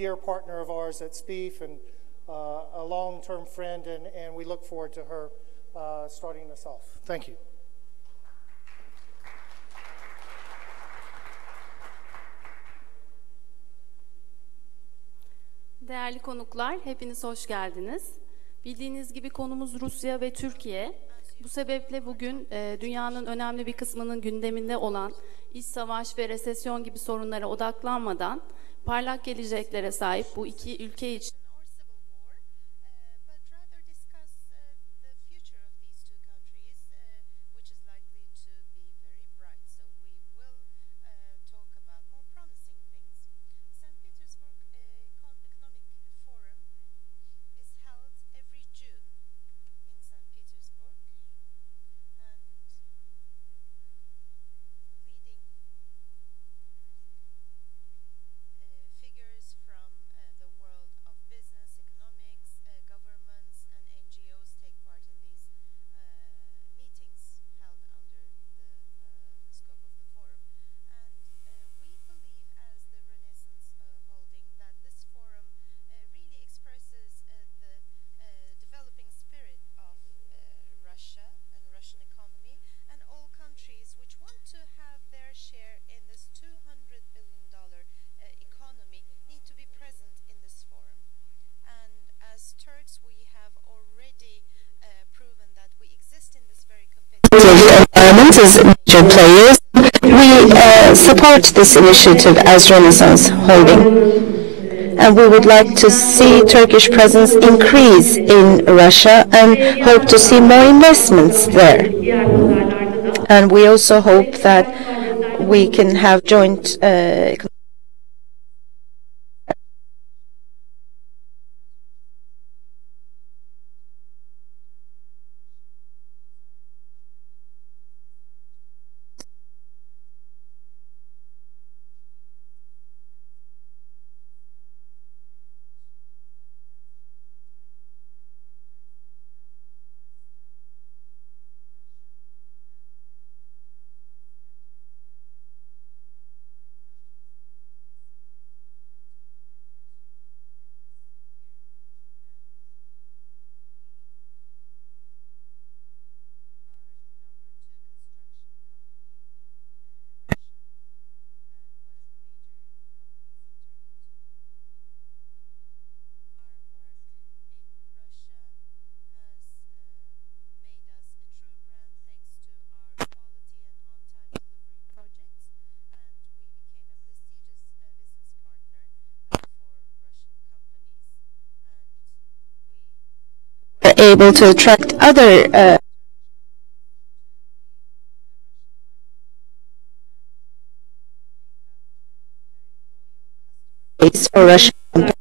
dear partner of ours at SPIEF and a long-term friend, and we look forward to her starting us off. Thank you. Değerli konuklar, hepiniz hoş geldiniz. Bildiğiniz gibi konumuz Rusya ve Türkiye. Bu sebeple bugün dünyanın önemli bir kısmının gündeminde olan iç savaş ve resesyon gibi sorunlara odaklanmadan parlak geleceklere sahip bu iki ülke için environment as major players, we support this initiative as Renaissance Holding. And we would like to see Turkish presence increase in Russia and hope to see more investments there. And we also hope that we can have joint able to attract other for Russian companies.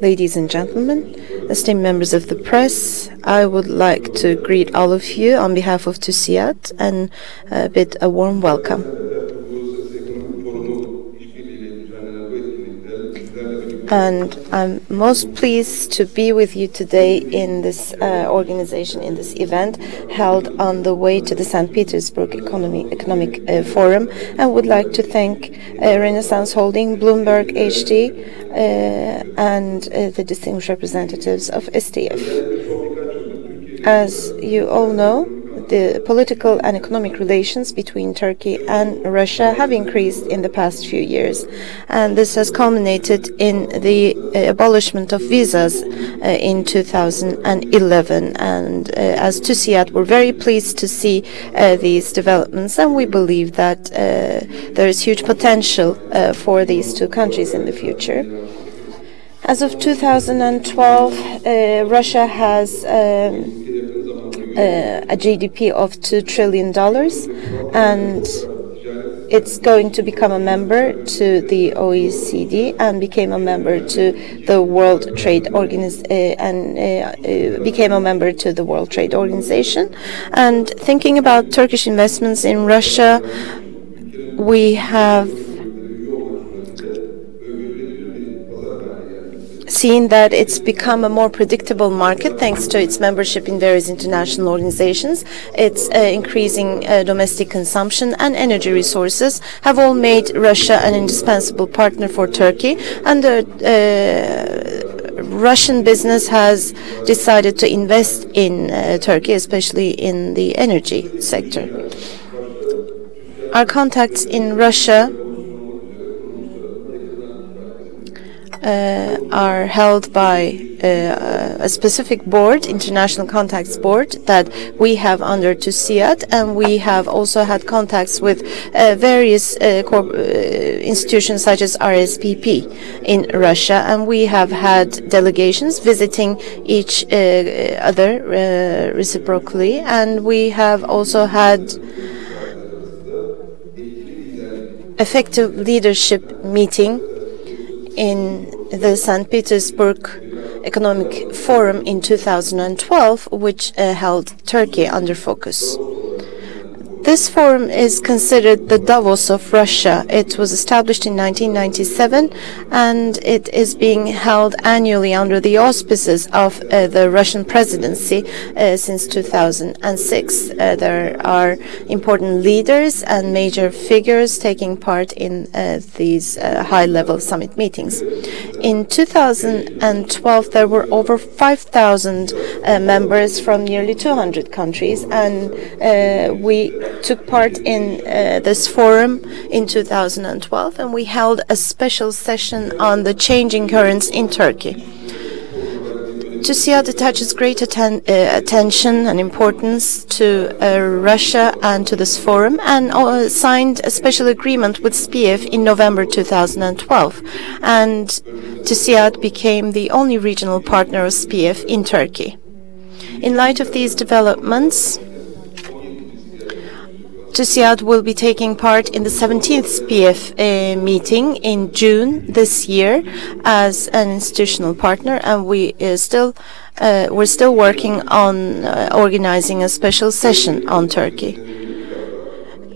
Ladies and gentlemen, esteemed members of the press, I would like to greet all of you on behalf of TÜSİAD and bid a warm welcome. And I'm most pleased to be with you today in this organization, in this event held on the way to the St. Petersburg Economic Forum, and would like to thank Renaissance Holding, Bloomberg HD, and the distinguished representatives of SPIEF. As you all know, the political and economic relations between Turkey and Russia have increased in the past few years. And this has culminated in the abolishment of visas in 2011. And as TÜSİAD, we're very pleased to see these developments, and we believe that there is huge potential for these two countries in the future. As of 2012, Russia has a GDP of $2 trillion, and it's going to become a member to the OECD and became a member to the World Trade Organization. And thinking about Turkish investments in Russia, we have seen that it's become a more predictable market thanks to its membership in various international organizations. Its increasing domestic consumption and energy resources have all made Russia an indispensable partner for Turkey, and the Russian business has decided to invest in Turkey, especially in the energy sector. Our contacts in Russia are held by a specific board, International Contacts Board, that we have under TÜSİAD, and we have also had contacts with various institutions such as RSPP in Russia, and we have had delegations visiting each other reciprocally, and we have also had effective leadership meeting in the St. Petersburg Economic Forum in 2012, which held Turkey under focus. This forum is considered the Davos of Russia. It was established in 1997, and it is being held annually under the auspices of the Russian presidency since 2006. There are important leaders and major figures taking part in these high-level summit meetings. In 2012, there were over 5,000 members from nearly 200 countries, and we took part in this forum in 2012, and we held a special session on the changing currents in Turkey. TÜSİAD attaches great attention and importance to Russia and to this forum, and signed a special agreement with SPIEF in November 2012. And TÜSİAD became the only regional partner of SPIEF in Turkey. In light of these developments, TÜSİAD will be taking part in the 17th SPIEF meeting in June this year as an institutional partner, and we're still working on organizing a special session on Turkey.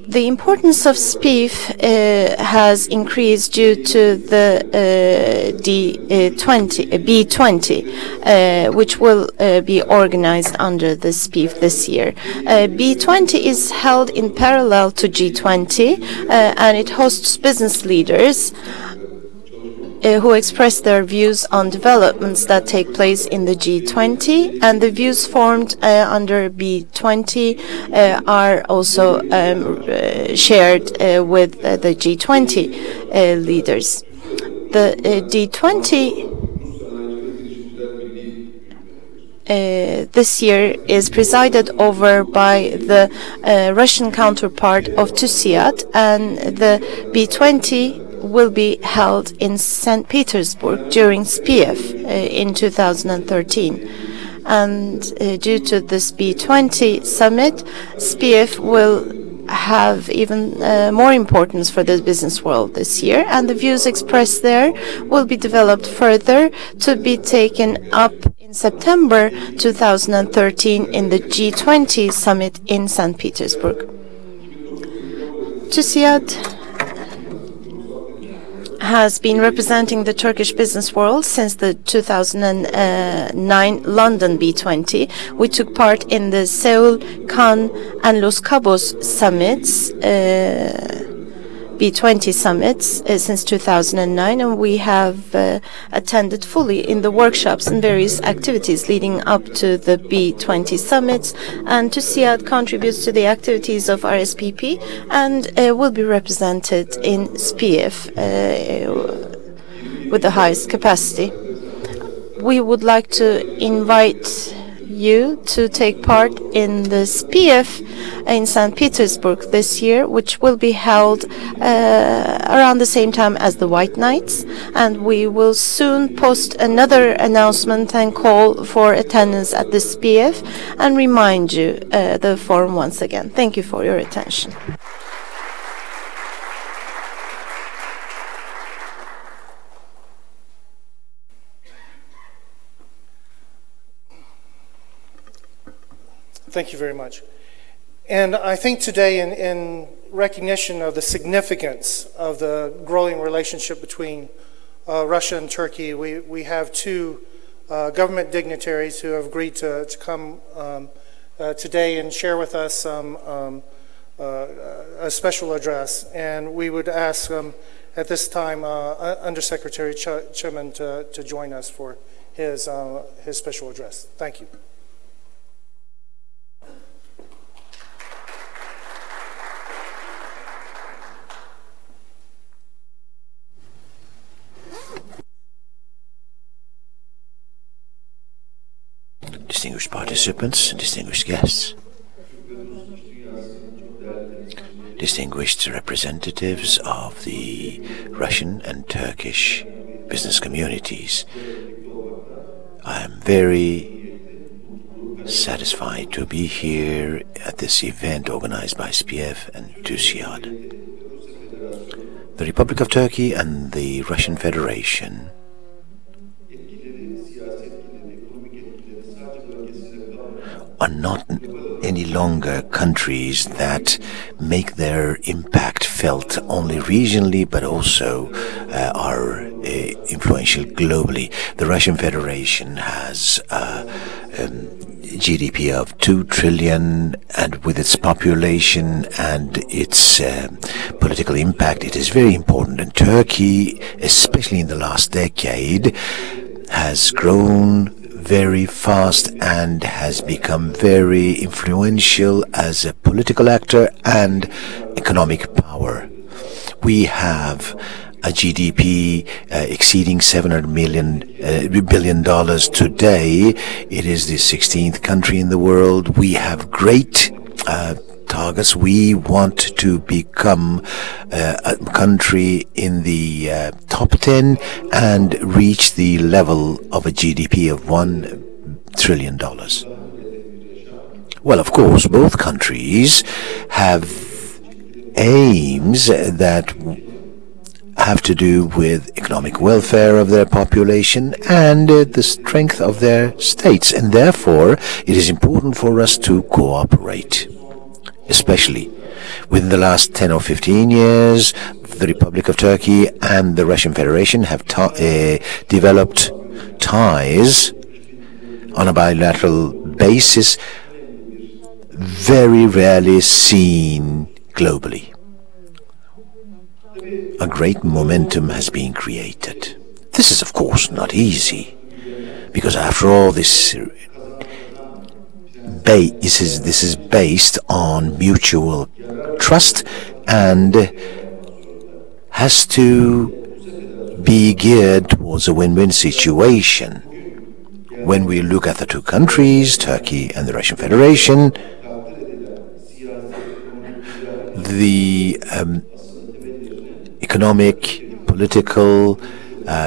The importance of SPIEF has increased due to the B20, which will be organized under the SPIEF this year. B20 is held in parallel to G20, and it hosts business leaders who express their views on developments that take place in the G20, and the views formed under B20 are also shared with the G20 leaders. The D20 this year is presided over by the Russian counterpart of TÜSİAD, and the B20 will be held in St. Petersburg during SPIEF in 2013. And due to this B20 summit, SPIEF will have even more importance for the business world this year, and the views expressed there will be developed further to be taken up in September 2013 in the G20 summit in St. Petersburg. TÜSİAD has been representing the Turkish business world since the 2009 London B20. We took part in the Seoul, Cannes, and Los Cabos summits B20 summits since 2009, and we have attended fully in the workshops and various activities leading up to the B20 summits, and to see how it contributes to the activities of RSPP, and will be represented in SPIEF with the highest capacity. We would like to invite you to take part in the SPIEF in St. Petersburg this year, which will be held around the same time as the White Nights, and we will soon post another announcement and call for attendance at the SPIEF and remind you the forum once again. Thank you for your attention. Thank you very much. And I think today, in recognition of the significance of the growing relationship between Russia and Turkey, we have two government dignitaries who have agreed to come today and share with us a special address. And we would ask at this time Undersecretary Chiman to join us for his special address. Thank you. Distinguished participants, distinguished guests, distinguished representatives of the Russian and Turkish business communities, I am very satisfied to be here at this event organized by SPIEF and TÜSİAD. The Republic of Turkey and the Russian Federation are not any longer countries that make their impact felt only regionally, but also are influential globally. The Russian Federation has a GDP of 2 trillion, and with its population and its political impact, it is very important. And Turkey, especially in the last decade, has grown very fast and has become very influential as a political actor and economic power. We have a GDP exceeding $700 billion today. It is the 16th country in the world. We have great targets. We want to become a country in the top 10 and reach the level of a GDP of $1 trillion. Well, of course, both countries have aims that have to do with economic welfare of their population and the strength of their states, and therefore it is important for us to cooperate. Especially within the last 10 or 15 years, the Republic of Turkey and the Russian Federation have developed ties on a bilateral basis very rarely seen globally. A great momentum has been created. This is, of course, not easy, because after all, this is based on mutual trust and has to be geared towards a win-win situation. When we look at the two countries, Turkey and the Russian Federation, the economic, political,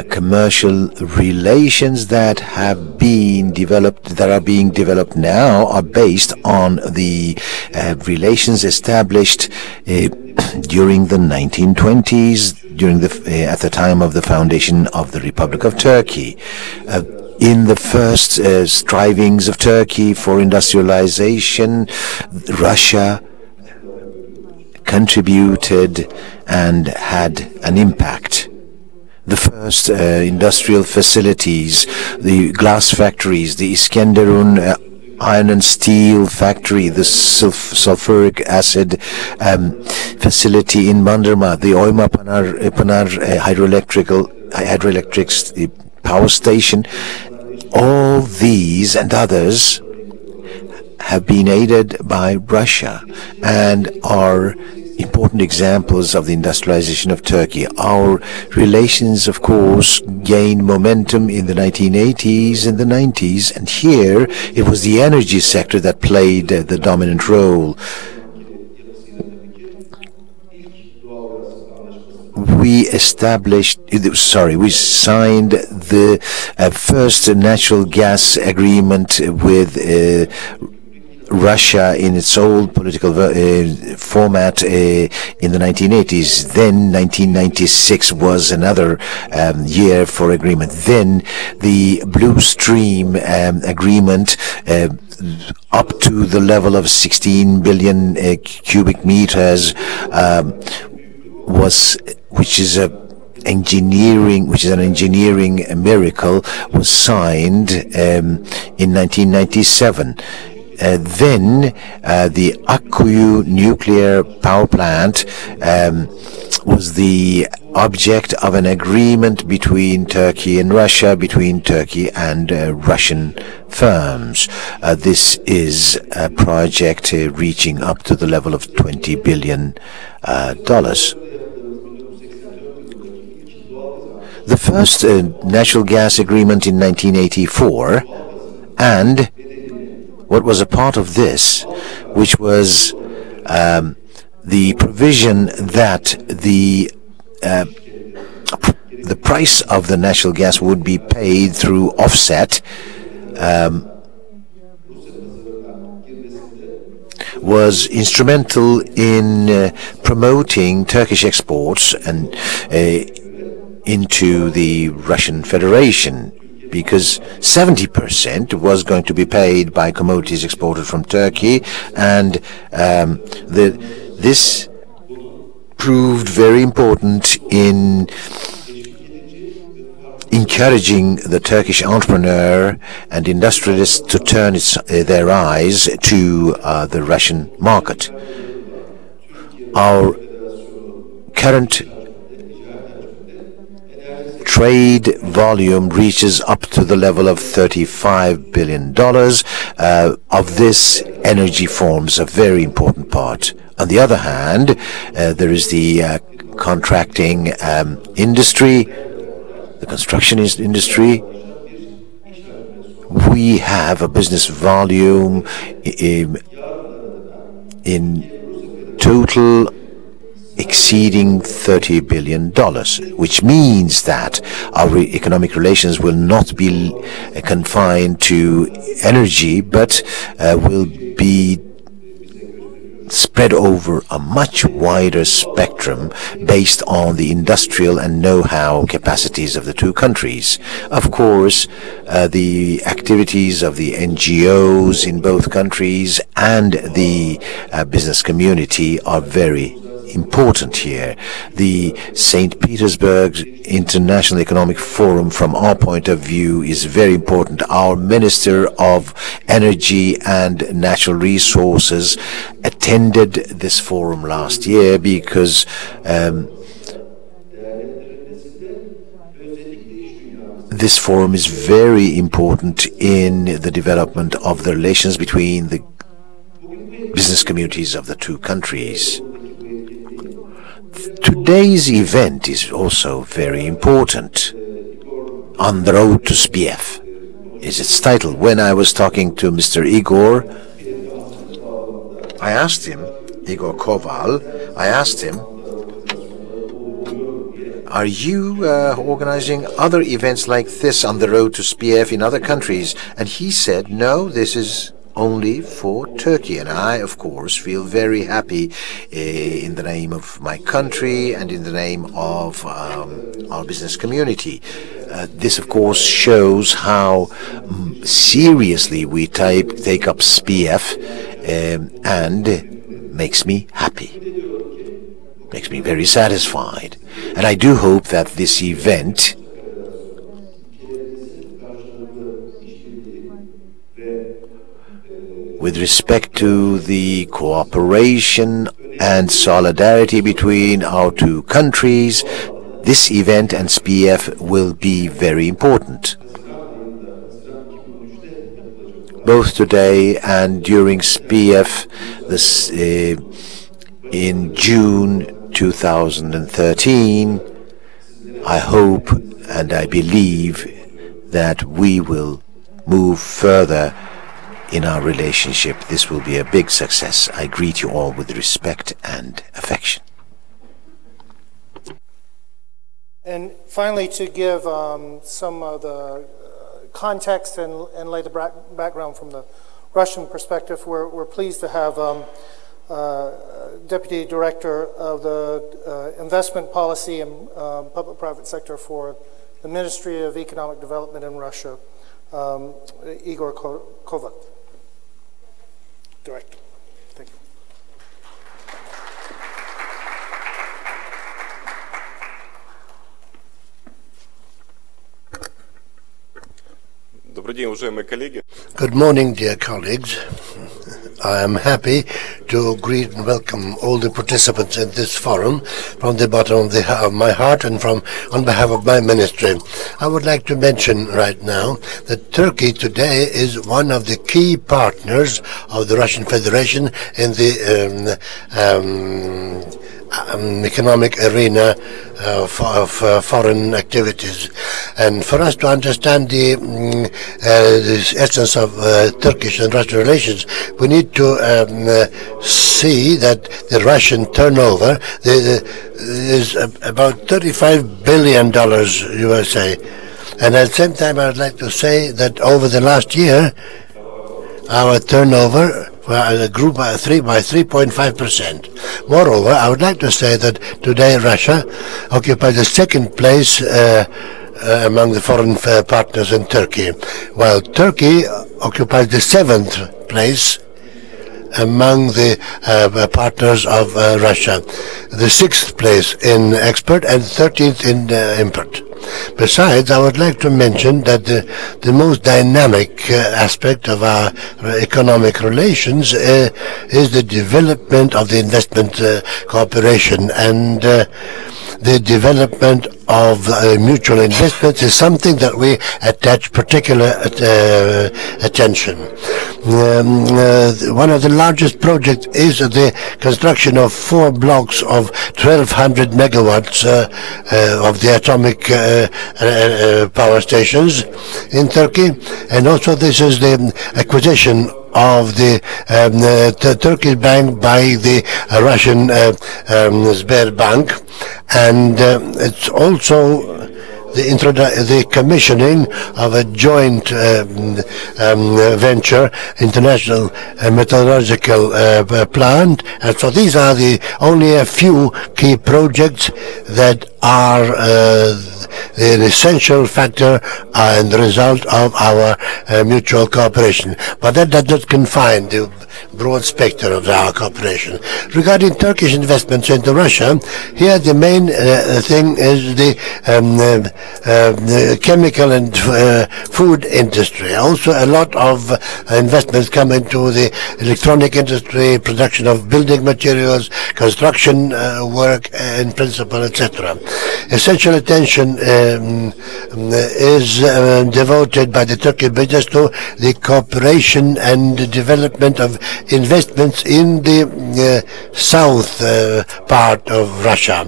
commercial relations that have been developed, that are being developed now, are based on the relations established during the 1920s, at the time of the foundation of the Republic of Turkey. In the first strivings of Turkey for industrialization, Russia contributed and had an impact. The first industrial facilities, the glass factories, the Iskenderun iron and steel factory, the sulfuric acid facility in Bandırma, the Oyma Pınar hydroelectric power station. All these and others have been aided by Russia and are important examples of the industrialization of Turkey. Our relations, of course, gained momentum in the 1980s and the 90s, and here it was the energy sector that played the dominant role. We signed the first natural gas agreement with Russia in its old political format in the 1980s. Then 1996 was another year for agreement. Then the Blue Stream agreement up to the level of 16 billion cubic meters which is an engineering miracle, was signed in 1997. Then the Akkuyu nuclear power plant was the object of an agreement between Turkey and Russia, between Turkey and Russian firms. This is a project reaching up to the level of $20 billion. The first natural gas agreement in 1984, and what was a part of this, which was the provision that the price of the natural gas would be paid through offset, was instrumental in promoting Turkish exports and into the Russian Federation, because 70% was going to be paid by commodities exported from Turkey, and this proved very important in encouraging the Turkish entrepreneur and industrialists to turn their eyes to the Russian market. Our current trade volume reaches up to the level of $35 billion. Of this, energy forms a very important part. On the other hand, there is the contracting industry, the construction industry. We have a business volume in total exceeding $30 billion, which means that our economic relations will not be confined to energy, but will be spread over a much wider spectrum based on the industrial and know-how capacities of the two countries. Of course, the activities of the NGOs in both countries and the business community are very important here. The St. Petersburg International Economic Forum, from our point of view, is very important. Our Minister of Energy and Natural Resources attended this forum last year because this forum is very important in the development of the relations between the business communities of the two countries. Today's event is also very important. On the Road to SPIEF is its title. When I was talking to Mr. Igor, I asked him, Igor Koval, I asked him, are you organizing other events like this on the Road to SPIEF in other countries? And he said, no, this is only for Turkey. And I, of course, feel very happy in the name of my country and in the name of our business community. This, of course, shows how seriously we take up SPIEF and makes me happy, makes me very satisfied. And I do hope that this event with respect to the cooperation and solidarity between our two countries, this event and SPIEF will be very important. Both today and during SPIEF in June 2013, I hope and I believe that we will move further in our relationship. This will be a big success. I greet you all with respect and affection. And finally, to give some of the context and lay the background from the Russian perspective, we're pleased to have Deputy Director of the Investment Policy and Public-Private Sector for the Ministry of Economic Development in Russia, Igor Kovac. Director. Thank you. Good morning, dear colleagues. I am happy to greet and welcome all the participants in this forum from the bottom of my heart and on behalf of my ministry. I would like to mention right now that Turkey today is one of the key partners of the Russian Federation in the economic arena of foreign activities. And for us to understand the essence of Turkish and Russian relations, we need to see that the Russian turnover is about $35 billion USA. And at the same time, I would like to say that over the last year, our turnover grew by 3.5%. Moreover, I would like to say that today Russia occupies the second place among the foreign partners in Turkey, while Turkey occupies the seventh place among the partners of Russia, the sixth place in export and 13th in import. Besides, I would like to mention that the most dynamic aspect of our economic relations is the development of the investment cooperation, and the development of mutual investments is something that we attach particular attention. One of the largest projects is the construction of 4 blocks of 1,200 megawatts of the atomic power stations in Turkey, and also this is the acquisition of the Turkish bank by the Russian Sberbank, and it's also the commissioning of a joint venture, international metallurgical plant. And so these are only a few key projects that are an essential factor and the result of our mutual cooperation. But that does not confine the broad spectrum of our cooperation. Regarding Turkish investments into Russia, here the main thing is the chemical and food industry. Also, a lot of investments come into the electronic industry, production of building materials, construction work in principle, etc. Essential attention is devoted by the Turkish business to the cooperation and the development of investments in the south part of Russia.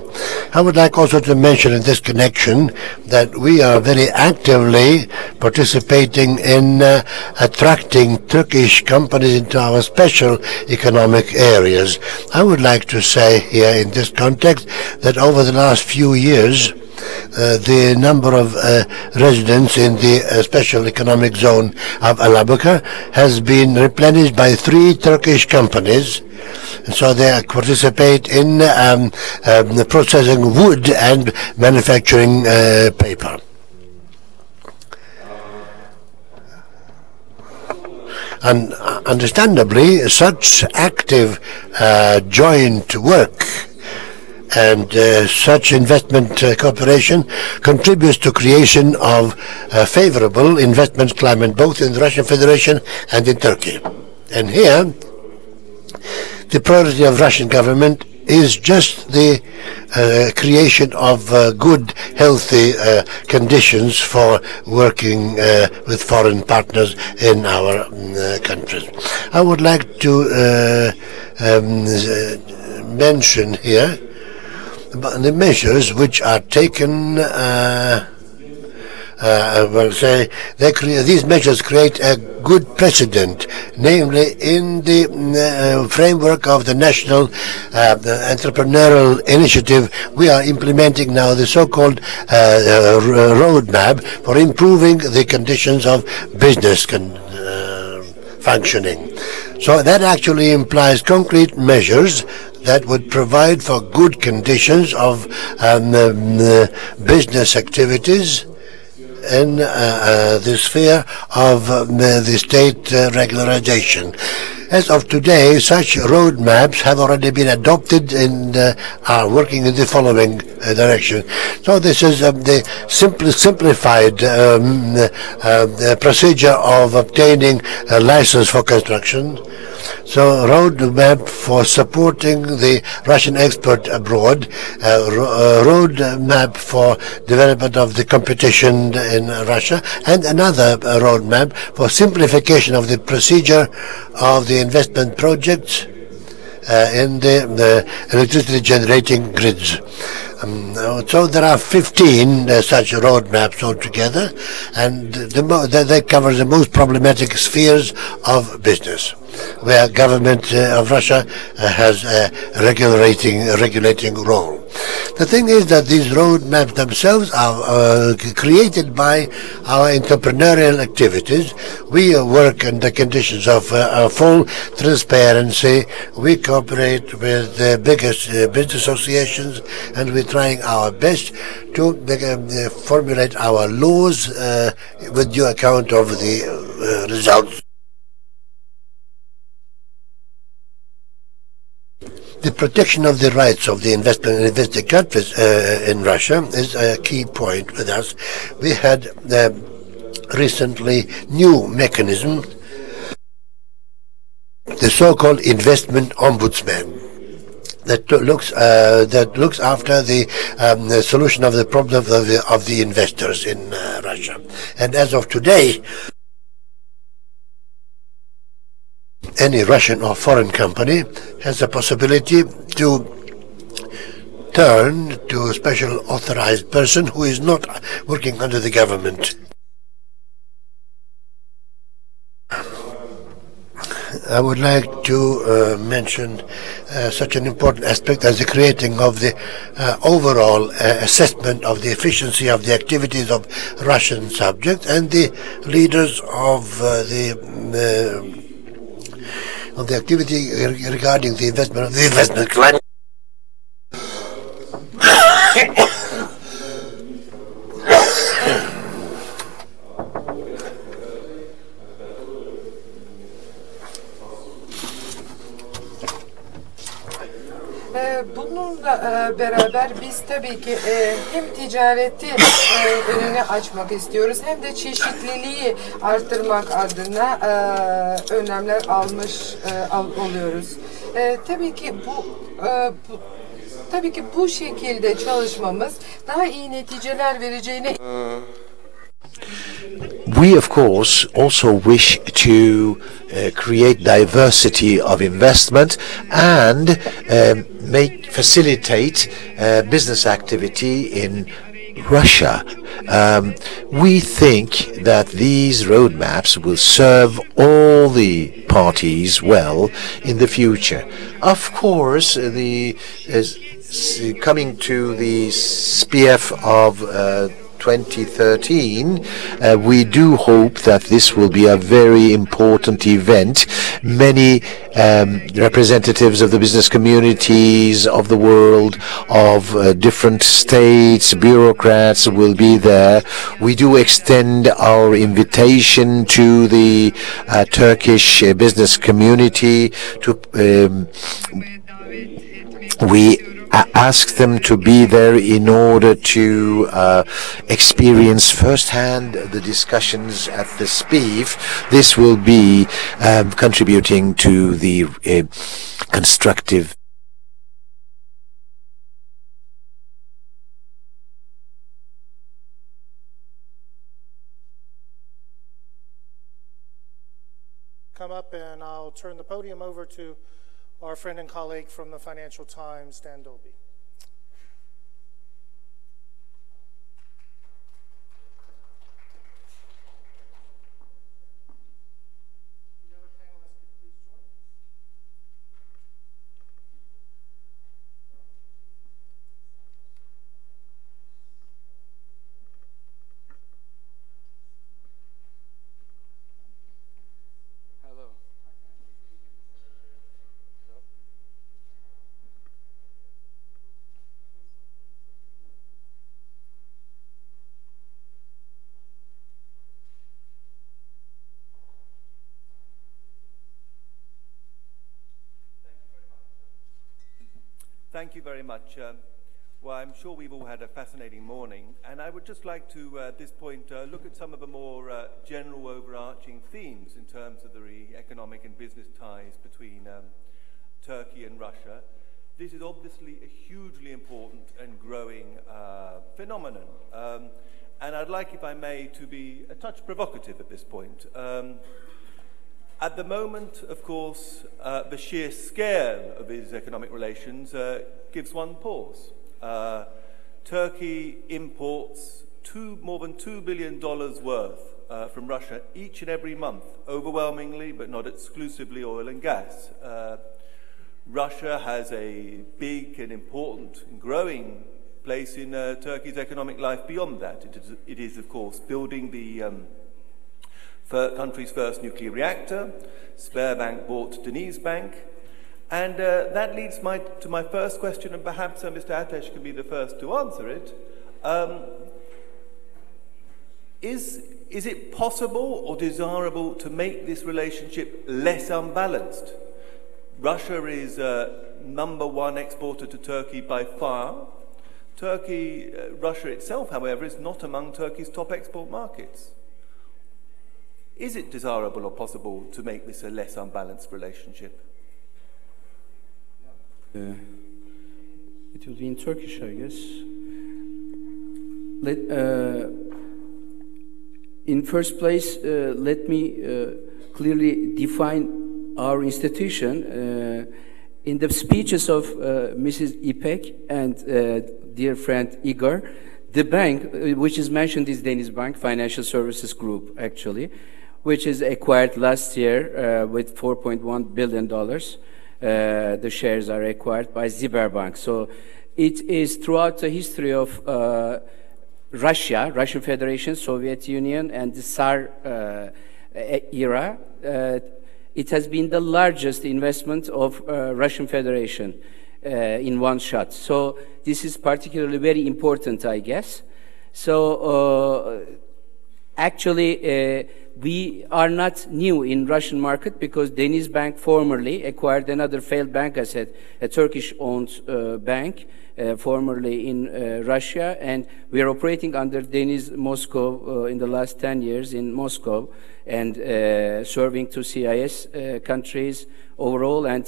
I would like also to mention in this connection that we are very actively participating in attracting Turkish companies into our special economic areas. I would like to say here in this context that over the last few years, the number of residents in the special economic zone of Alabuka has been replenished by 3 Turkish companies. So they participate in processing wood and manufacturing paper. And understandably, such active joint work and such investment cooperation contributes to creation of a favorable investment climate both in the Russian Federation and in Turkey. And here, the priority of Russian government is just the creation of good, healthy conditions for working with foreign partners in our countries. I would like to mention here the measures which are taken. These measures create a good precedent, namely in the framework of the National Entrepreneurial Initiative. We are implementing now the so-called roadmap for improving the conditions of business functioning. So that actually implies concrete measures that would provide for good conditions of business activities in the sphere of the state regularization. As of today, such roadmaps have already been adopted and are working in the following direction. So this is the simplified procedure of obtaining a license for construction. So roadmap for supporting the Russian export abroad, roadmap for development of the competition in Russia, and another roadmap for simplification of the procedure of the investment projects in the electricity generating grids. So there are 15 such roadmaps altogether, and they cover the most problematic spheres of business, where government of Russia has a regulating role. The thing is that these roadmaps themselves are created by our entrepreneurial activities. We work under conditions of full transparency. We cooperate with the biggest business associations, and we're trying our best to formulate our laws with due account of the results. The protection of the rights of the investing countries in Russia is a key point with us. We had recently new mechanism, the so-called investment ombudsman, that looks after the solution of the problem of the investors in Russia. And as of today, any Russian or foreign company has the possibility to turn to a special authorized person who is not working under the government. I would like to mention such an important aspect as the creating of the overall assessment of the efficiency of the activities of Russian subjects and the leaders of the activity regarding the investment climate. Bununla beraber biz tabii ki hem ticareti önünü açmak istiyoruz hem de çeşitliliği artırmak adına önlemler almış oluyoruz. Tabii ki bu şekilde çalışmamız daha iyi neticeler vereceğine. We, of course, also wish to create diversity of investment and facilitate business activity in Russia. We think that these roadmaps will serve all the parties well in the future. Of course, coming to the SPIEF of 2013, we do hope that this will be a very important event. Many representatives of the business communities of the world, of different states, bureaucrats will be there. We do extend our invitation to the Turkish business community to we ask them to be there in order to experience firsthand the discussions at the SPIEF. This will be contributing to the constructive come up, and I'll turn the podium over to our friend and colleague from the Financial Times, Dan Dolby. Thank you very much. Well, I'm sure we've all had a fascinating morning, and I would just like to, at this point, look at some of the more general overarching themes in terms of the economic and business ties between Turkey and Russia. This is obviously a hugely important and growing phenomenon, and I'd like, if I may, to be a touch provocative at this point. At the moment, of course, the sheer scale of these economic relations gives one pause. Turkey imports more than $2 billion worth from Russia each and every month, overwhelmingly, but not exclusively, oil and gas. Russia has a big and important and growing place in Turkey's economic life beyond that. It is, of course, building the country's first nuclear reactor. Sberbank bought Denizbank. And that leads to my first question, and perhaps Mr. Ateş can be the first to answer it. Is it possible or desirable to make this relationship less unbalanced? Russia is #1 exporter to Turkey by far. Russia itself, however, is not among Turkey's top export markets. Is it desirable or possible to make this a less unbalanced relationship? It will be in Turkish, I guess. In first place, let me clearly define our institution. In the speeches of Mrs. İpek and dear friend Igor, the bank, which is mentioned, is Denizbank Financial Services Group, actually, which is acquired last year with $4.1 billion. The shares are acquired by Sberbank. So it is throughout the history of Russian Federation, Soviet Union, and the Tsar era, it has been the largest investment of Russian Federation in one shot. So this is particularly very important, I guess. So actually, we are not new in Russian market because Denizbank formerly acquired another failed bank asset, a Turkish-owned bank, formerly in Russia, and we are operating under Deniz Moscow in the last 10 years in Moscow, and serving to CIS countries overall, and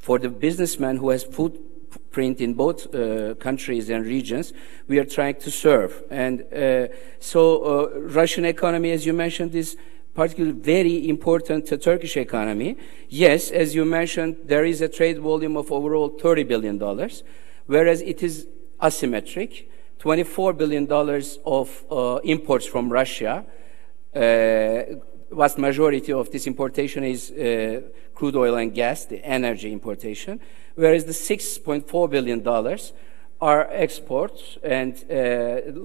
for the businessman who has footprint in both countries and regions, we are trying to serve. And so Russian economy, as you mentioned, is particularly very important to Turkish economy. Yes, as you mentioned, there is a trade volume of overall $30 billion, whereas it is asymmetric. $24 billion of imports from Russia. Vast majority of this importation is crude oil and gas, the energy importation, whereas the $6.4 billion are exports, and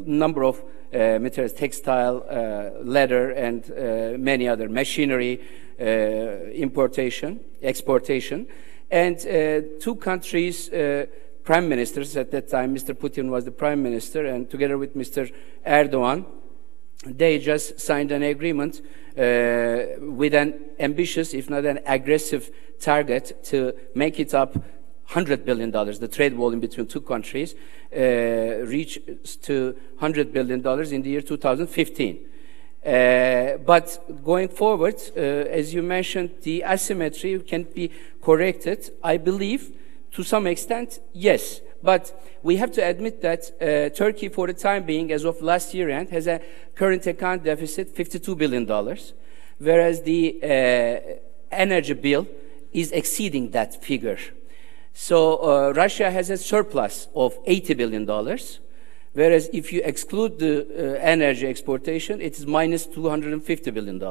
number of materials, textile, leather, and many other machinery, exportation. And two countries, prime ministers at that time, Mr. Putin was the prime minister, and together with Mr. Erdogan, they just signed an agreement with an ambitious, if not an aggressive, target to make it up $100 billion. The trade volume between two countries reached to $100 billion in the year 2015. But going forward, as you mentioned, the asymmetry can be corrected. I believe, to some extent, yes. But we have to admit that Turkey, for the time being, as of last year end, has a current account deficit $52 billion, whereas the energy bill is exceeding that figure. So Russia has a surplus of $80 billion, whereas if you exclude the energy exportation, it is minus $250 billion.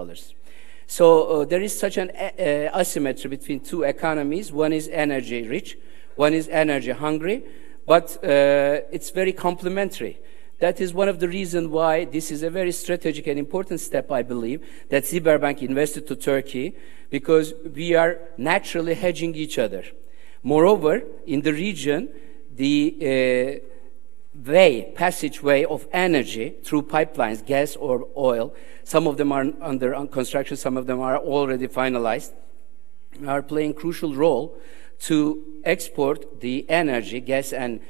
So there is such an asymmetry between two economies. One is energy rich, one is energy hungry, but it's very complementary. That is one of the reasons why this is a very strategic and important step, I believe, that Sberbank invested to Turkey, because we are naturally hedging each other. Moreover, in the region, the passageway of energy through pipelines, gas or oil, some of them are under construction, some of them are already finalized, are playing a crucial role to export the energy, gas and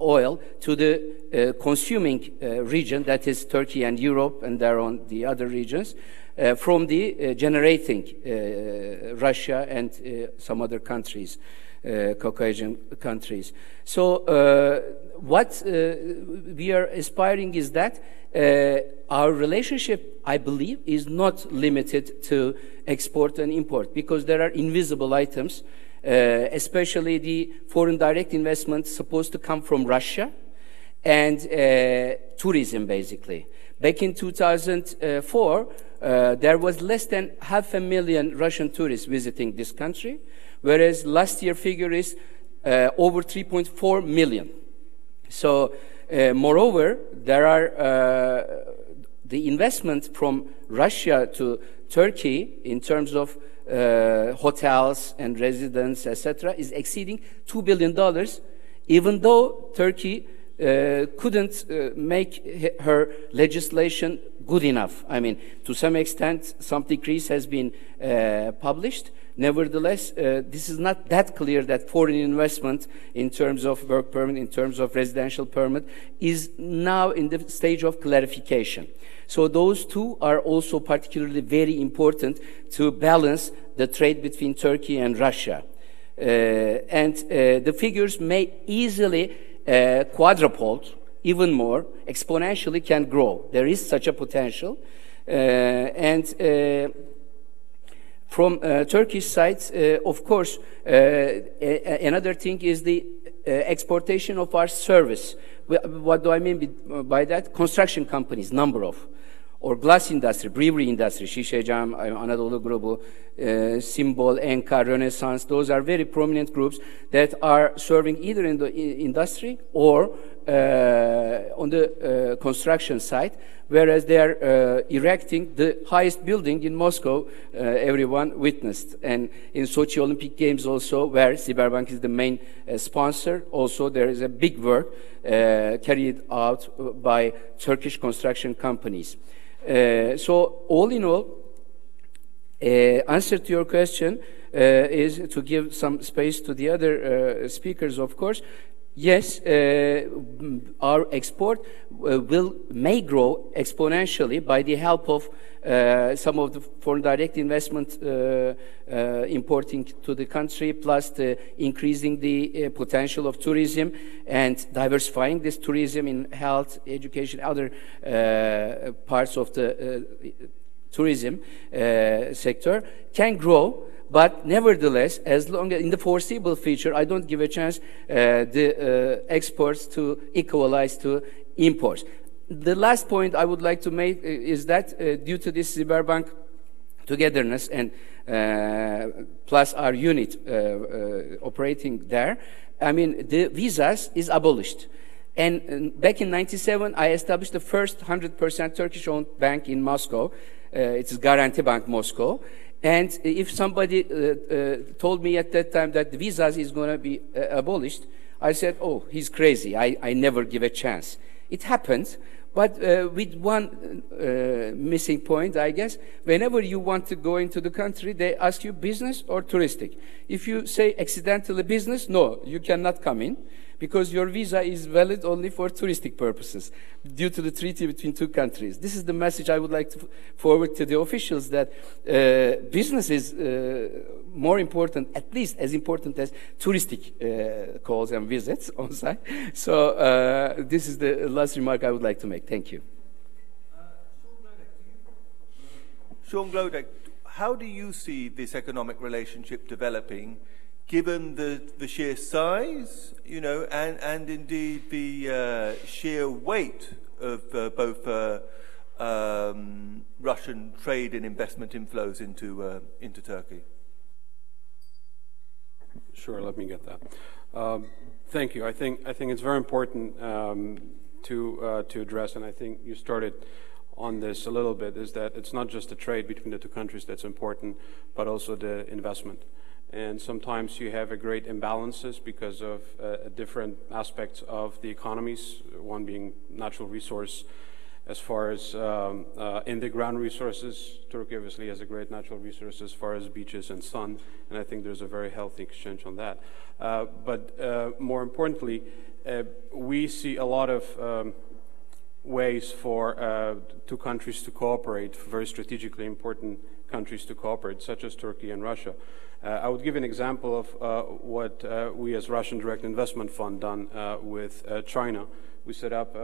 oil, to the consuming region, that is Turkey and Europe, and there on the other regions, from the generating Russia and some other countries, Caucasian countries. So what we are aspiring is that our relationship, I believe, is not limited to export and import, because there are invisible items, especially the foreign direct investments supposed to come from Russia, and tourism, basically. Back in 2004, there was less than 500,000 Russian tourists visiting this country, whereas last year figure is over 3.4 million. So, moreover, there are the investment from Russia to Turkey in terms of hotels and residents, etc., is exceeding $2 billion, even though Turkey couldn't make her legislation good enough. I mean, to some extent, some decrees has been published. Nevertheless, this is not that clear that foreign investment in terms of work permit, in terms of residential permit, is now in the stage of clarification. So those two are also particularly very important to balance the trade between Turkey and Russia. And the figures may easily quadruple, even more, exponentially can grow. There is such a potential. From Turkish side, of course, another thing is the exportation of our service. What do I mean by that? Construction companies, number of, or glass industry, brewery industry, Şişecam, Anadolu Grubu, Symbol, Enka, Renaissance, those are very prominent groups that are serving either in the industry or on the construction site, whereas they are erecting the highest building in Moscow, everyone witnessed. And in Sochi Olympic Games also, where Sberbank is the main sponsor, also there is a big work carried out by Turkish construction companies. So all in all, answer to your question is to give some space to the other speakers, of course. Yes, our export may grow exponentially by the help of some of the foreign direct investment importing to the country, plus the increasing the potential of tourism and diversifying this tourism in health, education, other parts of the tourism sector can grow. But nevertheless, as long as in the foreseeable future, I don't give a chance the exports to equalize to imports. The last point I would like to make is that due to this Sberbank togetherness and plus our unit operating there, I mean, the visas is abolished. And back in '97, I established the first 100% Turkish-owned bank in Moscow. It's Garanti Bank Moscow. And if somebody told me at that time that the visas is going to be abolished, I said, oh, he's crazy. I never give a chance. It happened, But with one missing point, I guess, whenever you want to go into the country, they ask you business or touristic. If you say accidentally business, no, you cannot come in, because your visa is valid only for touristic purposes due to the treaty between two countries. This is the message I would like to forward to the officials, that business is more important, at least as important as touristic calls and visits on site. So this is the last remark I would like to make. Thank you. Sean Glodek, how do you see this economic relationship developing, given the sheer size, you know, and indeed the sheer weight of both Russian trade and investment inflows into Turkey? Sure, let me get that. Thank you. I think it's very important to address, and I think you started on this a little bit, is that it's not just the trade between the two countries that's important, but also the investment. And sometimes you have a great imbalances because of different aspects of the economies, one being natural resource. As far as in the ground resources, Turkey obviously has a great natural resource as far as beaches and sun, and I think there's a very healthy exchange on that. But more importantly, we see a lot of ways for two countries to cooperate, very strategically important countries to cooperate, such as Turkey and Russia. I would give an example of what we as Russian Direct Investment Fund done with China. We set up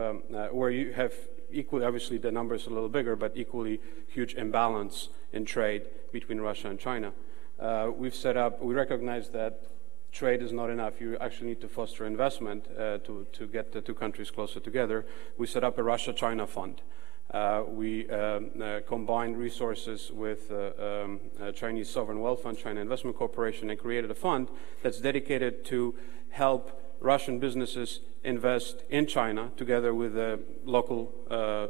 where you have equally, obviously the numbers a little bigger, but equally huge imbalance in trade between Russia and China. We've set up, we recognize that trade is not enough. You actually need to foster investment to get the two countries closer together. We set up a Russia-China fund. We combined resources with Chinese Sovereign Wealth Fund, China Investment Corporation, and created a fund that's dedicated to help Russian businesses invest in China together with a local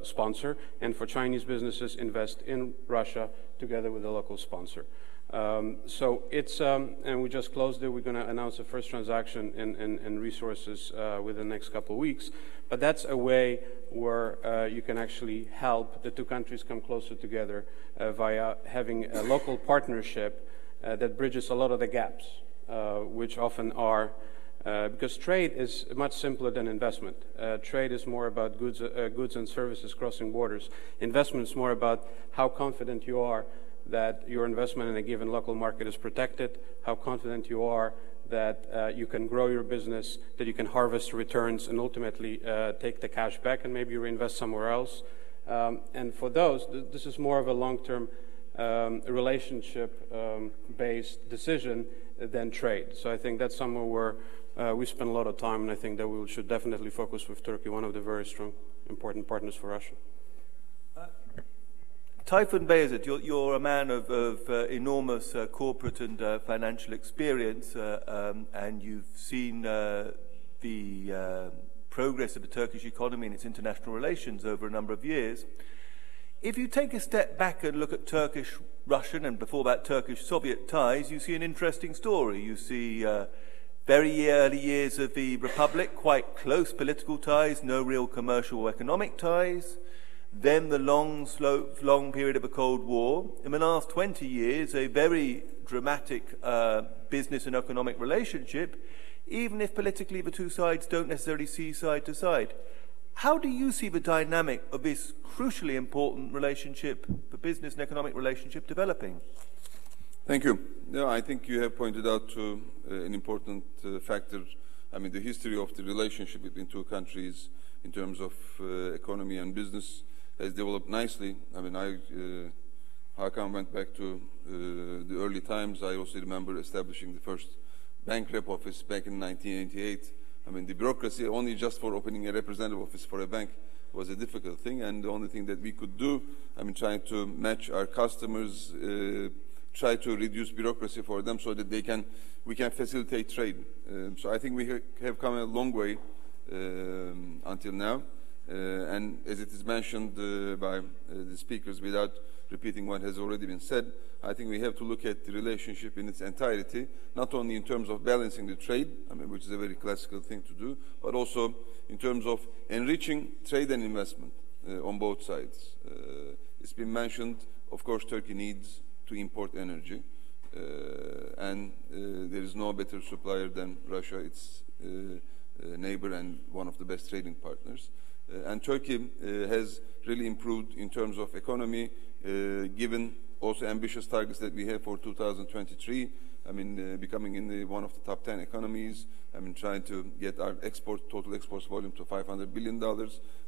sponsor, and for Chinese businesses invest in Russia together with a local sponsor. So it's, and we just closed it. We're going to announce the first transaction in resources within the next couple of weeks. But that's a way where you can actually help the two countries come closer together via having a local partnership that bridges a lot of the gaps, which often are, because trade is much simpler than investment. Trade is more about goods and services crossing borders. Investment is more about how confident you are that your investment in a given local market is protected, how confident you are that you can grow your business, that you can harvest returns and ultimately take the cash back and maybe reinvest somewhere else. And for those, this is more of a long-term relationship-based decision than trade. So I think that's somewhere where we spend a lot of time, and I think that we should definitely focus with Turkey, one of the very strong, important partners for Russia. Tayfun Beyazıt, you're a man of enormous corporate and financial experience, and you've seen the progress of the Turkish economy and its international relations over a number of years. If you take a step back and look at Turkish-Russian and before that Turkish-Soviet ties, you see an interesting story. You see very early years of the Republic, quite close political ties, no real commercial or economic ties. Then the long period of a Cold War. In the last 20 years, a very dramatic business and economic relationship, even if politically the two sides don't necessarily see side to side. How do you see the dynamic of this crucially important relationship, the business and economic relationship, developing? Thank you. Yeah, I think you have pointed out to an important factor. I mean, the history of the relationship between two countries in terms of economy and business has developed nicely. I mean, Hakan went back to the early times. I also remember establishing the first bank rep office back in 1988. I mean, the bureaucracy only just for opening a representative office for a bank was a difficult thing, and the only thing that we could do, I mean, trying to match our customers, try to reduce bureaucracy for them so that we can facilitate trade. So I think we have come a long way until now. And as it is mentioned by the speakers, without repeating what has already been said, I think we have to look at the relationship in its entirety, not only in terms of balancing the trade, I mean, which is a very classical thing to do, but also in terms of enriching trade and investment. on both sides. It's been mentioned, of course, Turkey needs to import energy, and there is no better supplier than Russia, its neighbor and one of the best trading partners. And Turkey has really improved in terms of economy, given also ambitious targets that we have for 2023. I mean, becoming in one of the top 10 economies. I mean, trying to get our total exports volume to $500 billion.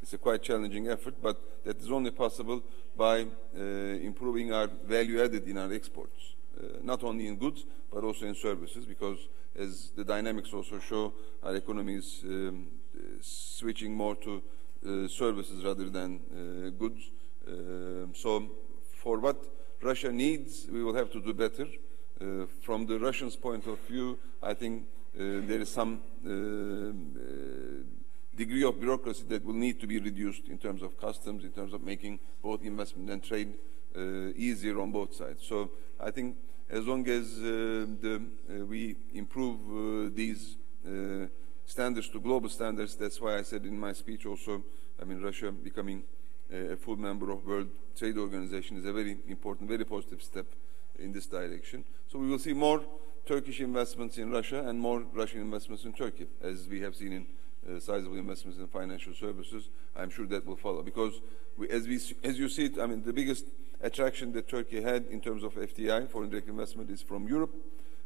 It's a quite challenging effort, but that is only possible by improving our value added in our exports, not only in goods, but also in services, because as the dynamics also show, our economy is switching more to services rather than goods. So for what Russia needs, we will have to do better. From the Russians' point of view, I think there is some degree of bureaucracy that will need to be reduced in terms of customs, in terms of making both investment and trade easier on both sides. So I think as long as we improve these standards to global standards, that's why I said in my speech also, I mean, Russia becoming a full member of World Trade Organization is a very important, very positive step in this direction. So we will see more Turkish investments in Russia and more Russian investments in Turkey, as we have seen in sizable investments in financial services. I'm sure that will follow, because as you see it, I mean, the biggest attraction that Turkey had in terms of FDI, foreign direct investment, is from Europe,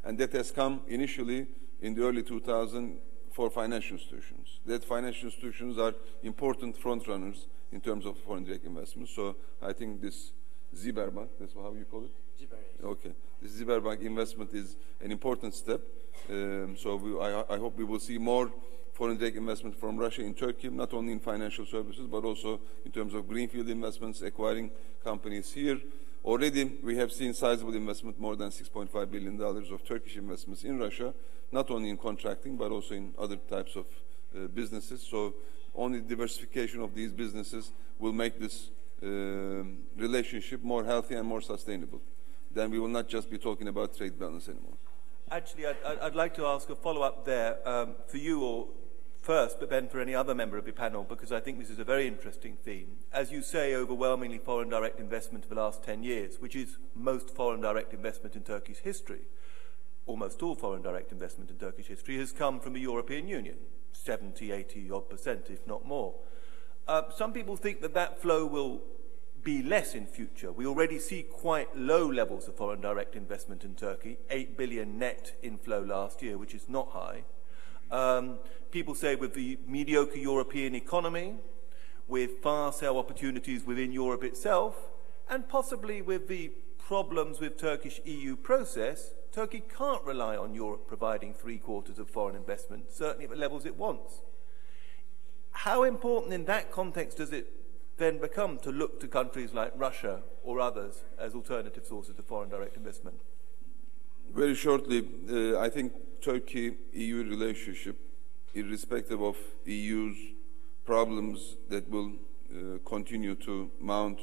and that has come initially in the early 2000s for financial institutions. That financial institutions are important front runners in terms of foreign direct investment. So I think this Ziberbank, that's how you call it? Ziberbank. Okay. This Ziberbank investment is an important step. I hope we will see more foreign direct investment from Russia in Turkey, not only in financial services, but also in terms of greenfield investments, acquiring companies here. Already we have seen sizable investment, more than $6.5 billion of Turkish investments in Russia, not only in contracting, but also in other types of businesses. So only diversification of these businesses will make this relationship more healthy and more sustainable. Then we will not just be talking about trade balance anymore. Actually, I'd like to ask a follow-up there for you or first, but then for any other member of your panel, because I think this is a very interesting theme. As you say, overwhelmingly foreign direct investment for the last 10 years, which is most foreign direct investment in Turkey's history, almost all foreign direct investment in Turkish history has come from the European Union, 70, 80-odd%, if not more. Some people think that that flow will be less in future. We already see quite low levels of foreign direct investment in Turkey, 8 billion net inflow last year, which is not high. People say with the mediocre European economy, with fire sale opportunities within Europe itself, and possibly with the problems with Turkish EU process, Turkey can't rely on Europe providing 3/4 of foreign investment, certainly at the levels it wants. How important in that context does it then become to look to countries like Russia or others as alternative sources of foreign direct investment? Very shortly, I think Turkey-EU relationship, irrespective of EU's problems that will continue to mount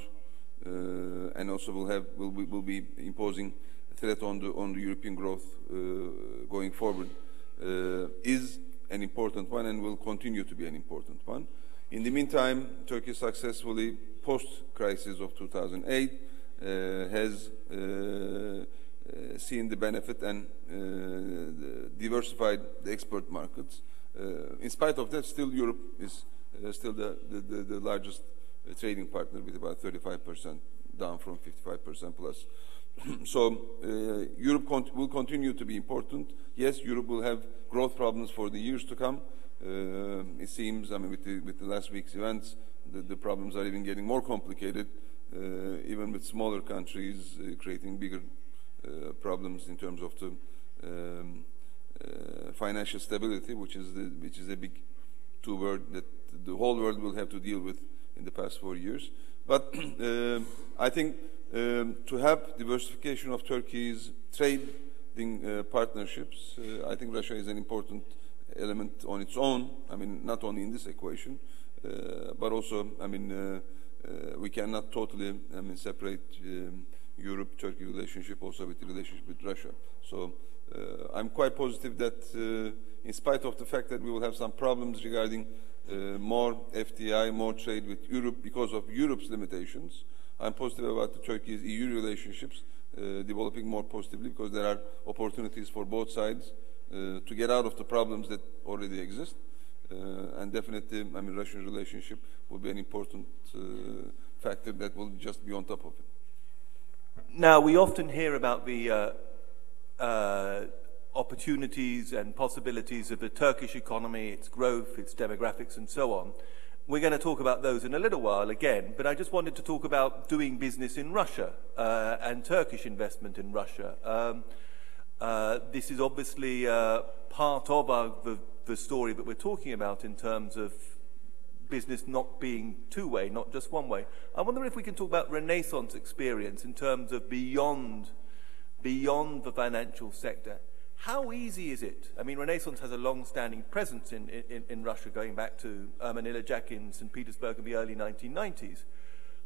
and also will be imposing a threat on the European growth going forward, is an important one and will continue to be an important one. In the meantime, Turkey successfully, post-crisis of 2008, has seen the benefit and diversified the export markets. In spite of that, still Europe is still the largest trading partner, with about 35%, down from 55% plus. So Europe will continue to be important. Yes, Europe will have growth problems for the years to come. It seems, I mean, with the last week's events, the problems are even getting more complicated, even with smaller countries creating bigger problems in terms of the financial stability, which is a big two-word that the whole world will have to deal with in the past 4 years. But I think to have diversification of Turkey's trading partnerships, I think Russia is an important element on its own. I mean, not only in this equation, but also, I mean, we cannot totally, I mean, separate Europe-Turkey relationship also with the relationship with Russia. So I'm quite positive that in spite of the fact that we will have some problems regarding more FDI, more trade with Europe because of Europe's limitations. I'm positive about the Turkey's EU relationships developing more positively because there are opportunities for both sides to get out of the problems that already exist. And definitely, I mean, Russian relationship will be an important factor that will just be on top of it. Now, we often hear about the opportunities and possibilities of the Turkish economy, its growth, its demographics, and so on. We're going to talk about those in a little while again, but I just wanted to talk about doing business in Russia and Turkish investment in Russia. This is obviously part of the story that we're talking about in terms of business not being two-way, not just one way. I wonder if we can talk about Renaissance experience in terms of beyond the financial sector. How easy is it? I mean, Renaissance has a long-standing presence in Russia, going back to Manila Jack in St. Petersburg in the early 1990s.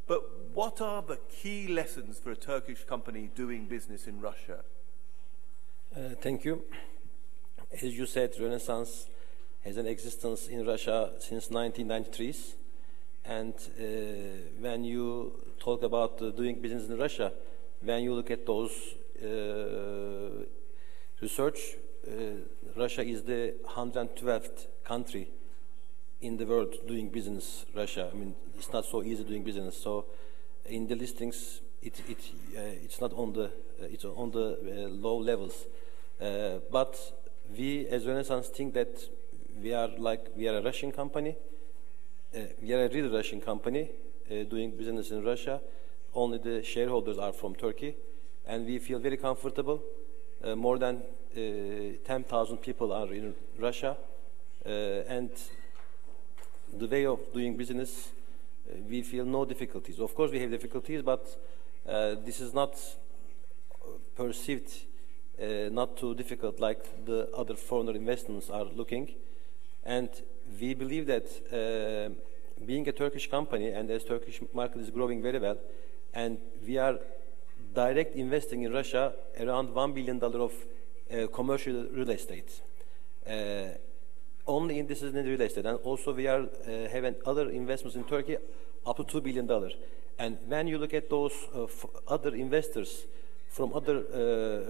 But what are the key lessons for a Turkish company doing business in Russia? Thank you. As you said, Renaissance has an existence in Russia since 1993. And when you talk about doing business in Russia, when you look at those research, Russia is the 112th country in the world doing business. Russia, I mean, it's not so easy doing business. So, in the listings, it's not on the low levels. But we, as Renaissance, think that we are a Russian company. We are a real Russian company doing business in Russia. Only the shareholders are from Turkey, and we feel very comfortable. More than 10,000 people are in Russia, and the way of doing business, we feel no difficulties. Of course, we have difficulties, but this is not perceived not too difficult like the other foreigner investments are looking. And we believe that being a Turkish company, and as Turkish market is growing very well, and we are direct investing in Russia around $1 billion of commercial real estate. Only in this is in real estate, and also we are having other investments in Turkey up to $2 billion. And when you look at those other investors from other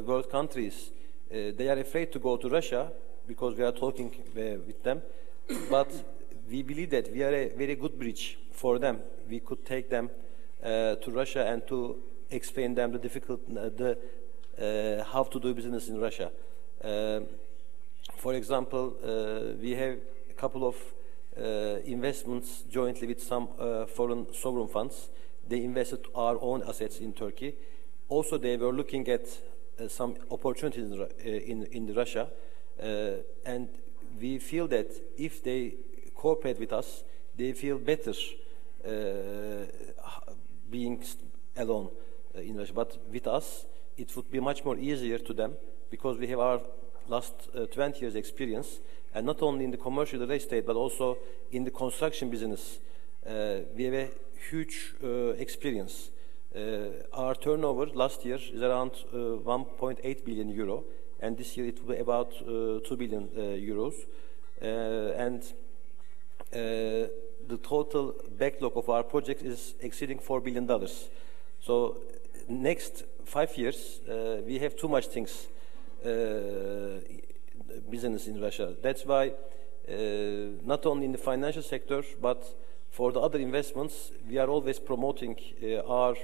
world countries, they are afraid to go to Russia because we are talking with them. But we believe that we are a very good bridge for them. We could take them to Russia and to explain them how to do business in Russia. For example, we have a couple of investments jointly with some foreign sovereign funds. They invested our own assets in Turkey. Also, they were looking at some opportunities in Russia, and we feel that if they cooperate with us, they feel better being alone in Russia. But with us, it would be much more easier to them because we have our last 20 years experience, and not only in the commercial real estate, but also in the construction business. We have a huge experience. Our turnover last year is around 1.8 billion euro, and this year it will be about 2 billion euros. And the total backlog of our project is exceeding $4 billion. So next 5 years, we have too much things, business in Russia. That's why not only in the financial sector, but for the other investments, we are always promoting our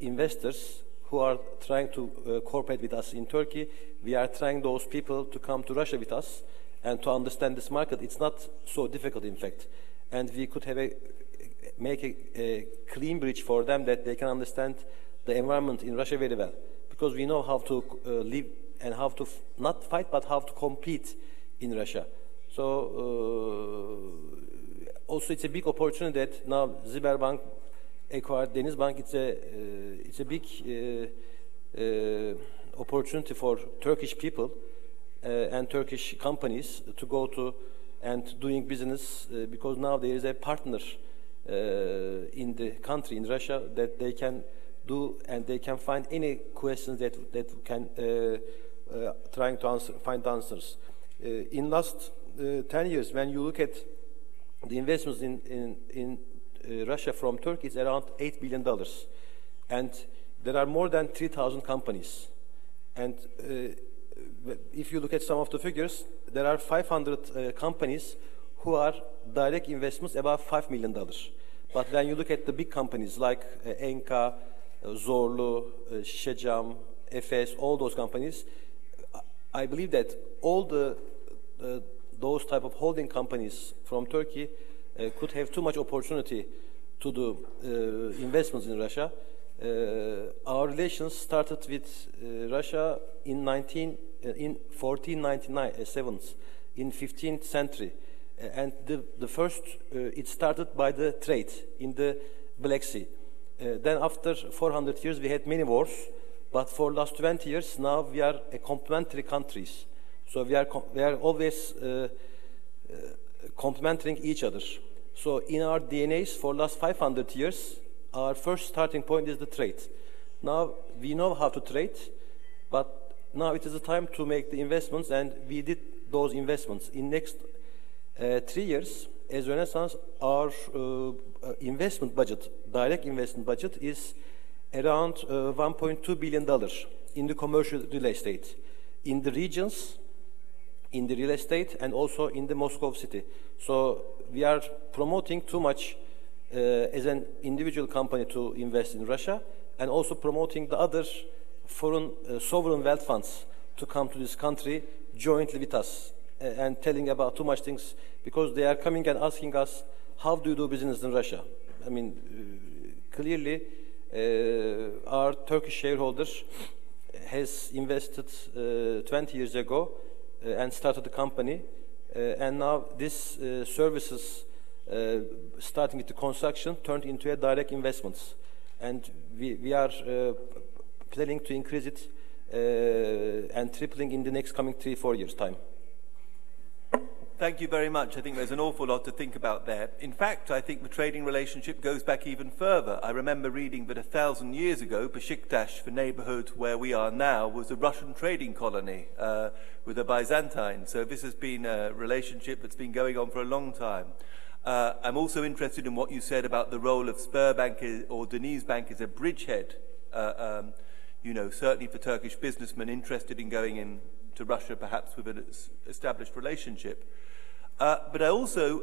investors who are trying to cooperate with us in Turkey. We are trying those people to come to Russia with us and to understand this market. It's not so difficult, in fact. And we could have make a clean bridge for them that they can understand the environment in Russia very well. Because we know how to live and how to not fight, but how to compete in Russia. So also it's a big opportunity that now Sberbank acquired Denizbank. It's a big opportunity for Turkish people and Turkish companies to go to and doing business because now there is a partner in the country, in Russia, that they can do and they can find any questions that can trying to find answers. In last 10 years, when you look at the investments in Russia from Turkey is around $8 billion. And there are more than 3,000 companies. And if you look at some of the figures, there are 500 companies who are direct investments above $5 million. But when you look at the big companies like Enka, Zorlu, Şişecam, Efes, all those companies, I believe that all those type of holding companies from Turkey could have too much opportunity to do investments in Russia. Our relations started with Russia in 1497, in 15th century. And the first, it started by the trade in the Black Sea. Then after 400 years, we had many wars. But for last 20 years, now we are a complementary countries. So we are always complementing each other. So in our DNAs for last 500 years, our first starting point is the trade. Now we know how to trade, but now it is the time to make the investments, and we did those investments. In next 3 years, as Renaissance, our investment budget, direct investment budget, is around $1.2 billion in the commercial real estate, in the regions, in the real estate, and also in the Moscow city. So we are promoting too much as an individual company to invest in Russia, and also promoting the other foreign sovereign wealth funds to come to this country jointly with us, and telling about too much things, because they are coming and asking us, how do you do business in Russia? I mean, clearly, our Turkish shareholders has invested 20 years ago and started the company, and now this services, starting with the construction, turned into a direct investments, and we are planning to increase it and tripling in the next coming 3-4 years time. Thank you very much. I think there's an awful lot to think about there. In fact, I think the trading relationship goes back even further. I remember reading that 1,000 years ago, Besiktas, the neighborhood where we are now, was a Russian trading colony with the Byzantine. So this has been a relationship that's been going on for a long time. I'm also interested in what you said about the role of Sberbank or Denizbank as a bridgehead, you know, certainly for Turkish businessmen interested in going into Russia, perhaps with an established relationship. But I also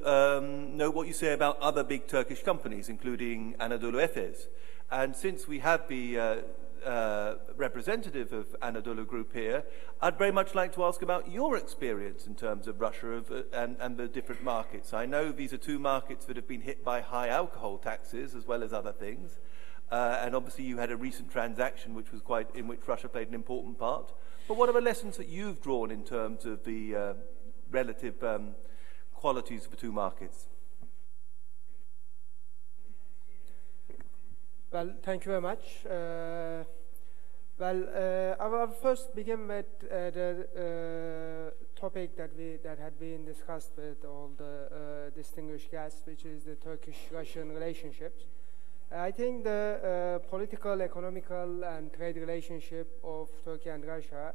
know what you say about other big Turkish companies, including Anadolu Efes. And since we have the representative of Anadolu Group here, I'd very much like to ask about your experience in terms of Russia and the different markets. I know these are two markets that have been hit by high alcohol taxes as well as other things. And obviously you had a recent transaction in which Russia played an important part. But what are the lessons that you've drawn in terms of the relative qualities of the two markets? Well, thank you very much. I will first begin with the topic that had been discussed with all the distinguished guests, which is the Turkish-Russian relationships. I think the political, economical, and trade relationship of Turkey and Russia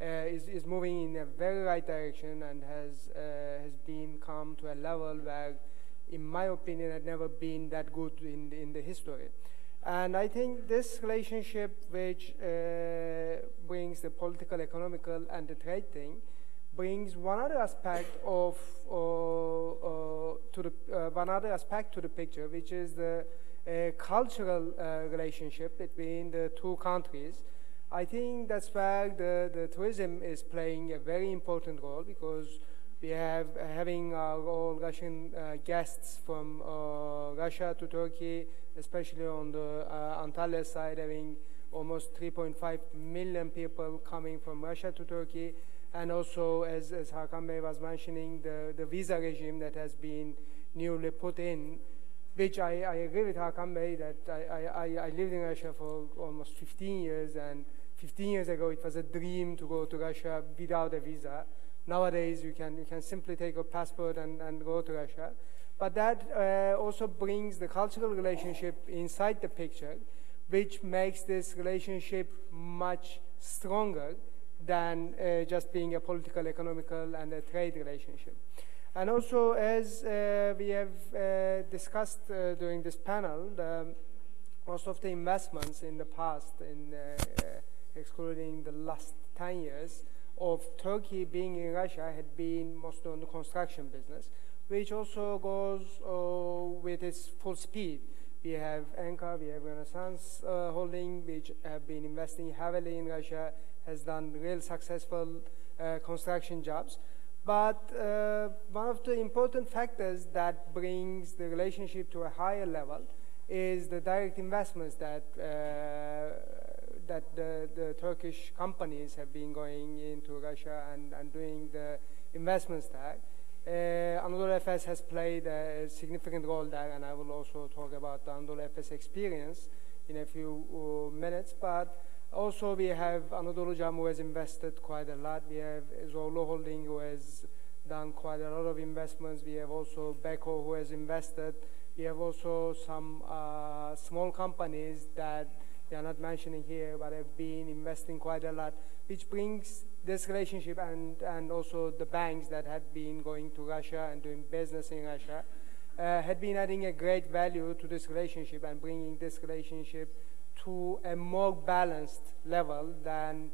is moving in a very right direction, and has been come to a level where, in my opinion, had never been that good in the history. And I think this relationship, which brings the political, economical, and the trade thing, brings one other aspect to the picture, which is the cultural relationship between the two countries. I think that's where the tourism is playing a very important role, because we have having all Russian guests from Russia to Turkey, especially on the Antalya side, having almost 3.5 million people coming from Russia to Turkey. And also, as Hakan Bey was mentioning, the visa regime that has been newly put in, which I agree with Hakan Bey that I lived in Russia for almost 15 years, and 15 years ago it was a dream to go to Russia without a visa. Nowadays you can simply take a passport and go to Russia. But that also brings the cultural relationship inside the picture, which makes this relationship much stronger than just being a political, economical, and a trade relationship. And also, as we have discussed during this panel, most of the investments in the past, excluding the last 10 years, of Turkey being in Russia had been mostly on the construction business, which also goes with its full speed. We have Enka, we have Renaissance Holding, which have been investing heavily in Russia, has done real successful construction jobs. But one of the important factors that brings the relationship to a higher level is the direct investments that the Turkish companies have been going into Russia and doing the investments there. Anadolu Efes has played a significant role there, and I will also talk about the Anadolu Efes experience in a few minutes. But also we have Anadolu Cam, who has invested quite a lot. We have Zorlu Holding, who has done quite a lot of investments. We have also Beko, who has invested. We have also some small companies that we are not mentioning here, but have been investing quite a lot, which brings this relationship, and also the banks that had been going to Russia and doing business in Russia had been adding a great value to this relationship and bringing this relationship to a more balanced level than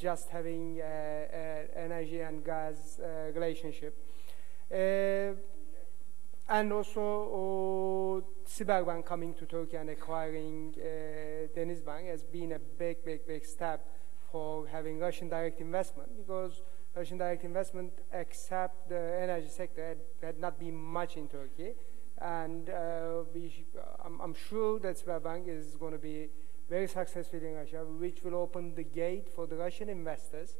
just having energy and gas relationship. And also Siberbank coming to Turkey and acquiring Denizbank has been a big step for having Russian direct investment, because Russian direct investment, except the energy sector, had not been much in Turkey. And I'm sure that Sberbank is going to be very successful in Russia, which will open the gate for the Russian investors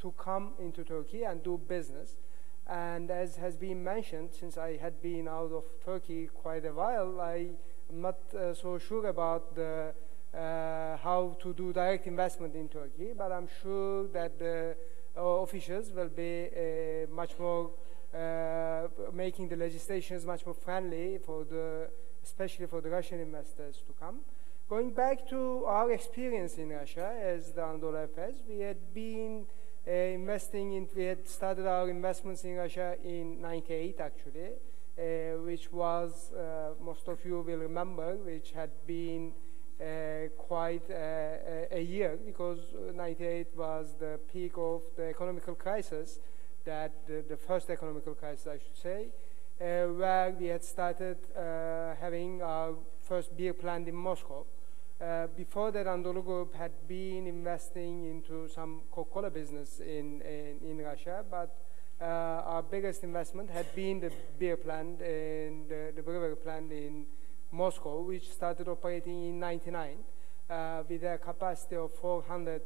to come into Turkey and do business. And as has been mentioned, since I had been out of Turkey quite a while, I'm not so sure about the how to do direct investment in Turkey, but I'm sure that the officials will be much more making the legislations much more friendly for especially for the Russian investors to come. Going back to our experience in Russia as the Anadolu Efes, we had been we had started our investments in Russia in '98 actually, which was, most of you will remember, which had been quite a year, because '98 was the peak of the economical crisis, the first economical crisis I should say, where we had started having our first beer plant in Moscow. Before that, Anadolu Group had been investing into some Coca-Cola business in Russia, but our biggest investment had been the beer plant and the brewery plant in Moscow, which started operating in '99 with a capacity of 400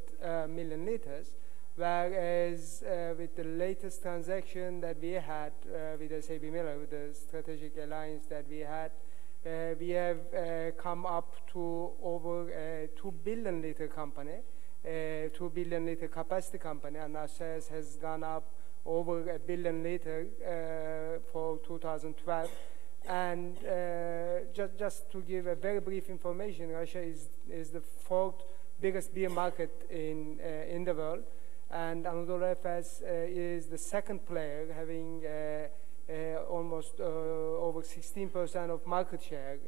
million liters, whereas with the latest transaction that we had with SAB Miller, with the strategic alliance that we have come up to over a 2 billion liter company, 2 billion liter capacity company, and our sales has gone up over 1 billion liter for 2012. And just to give a very brief information, Russia is the 4th biggest beer market in the world, and Anadolu Efes is the 2nd player, having almost over 16% of market share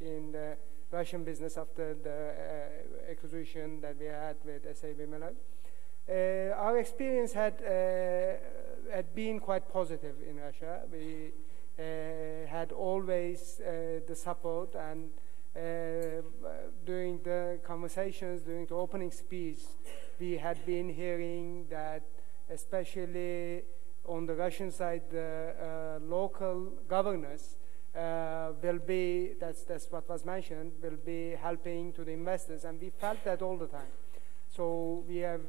in the Russian business after the acquisition that we had with SAB Miller. Our experience had been quite positive in Russia. We had always the support, and during the conversations, during the opening speech, we had been hearing that, especially on the Russian side, the local governors will be, that's what was mentioned, will be helping to the investors, and we felt that all the time. So we have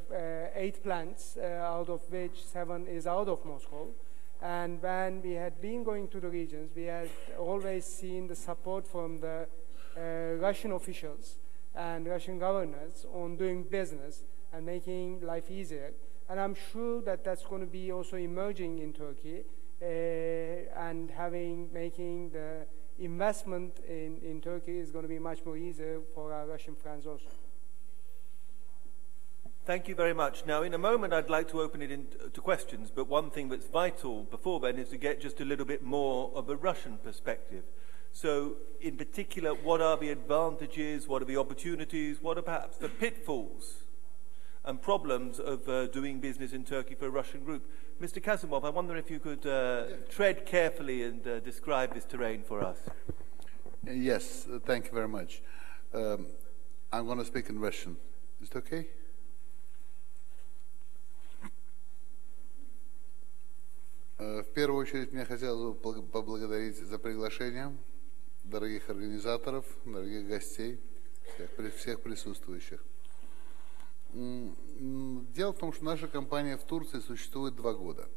8 plants, out of which 7 is out of Moscow. And when we had been going to the regions, we had always seen the support from the Russian officials and Russian governors on doing business and making life easier. And I'm sure that that's going to be also emerging in Turkey, and making the investment in Turkey is going to be much more easier for our Russian friends also. Thank you very much. Now, in a moment, I'd like to open it to questions, but one thing that's vital before then is to get just a little bit more of a Russian perspective. So, in particular, what are the advantages, what are the opportunities, what are perhaps the pitfalls and problems of doing business in Turkey for a Russian group? Mr. Kasimov, I wonder if you could tread carefully and describe this terrain for us. Yes, thank you very much. I'm going to speak in Russian. Is it okay? В первую очередь мне хотелось бы поблагодарить за приглашение дорогих организаторов, дорогих гостей, всех присутствующих. Дело в том, что наша компания в Турции существует 2 года.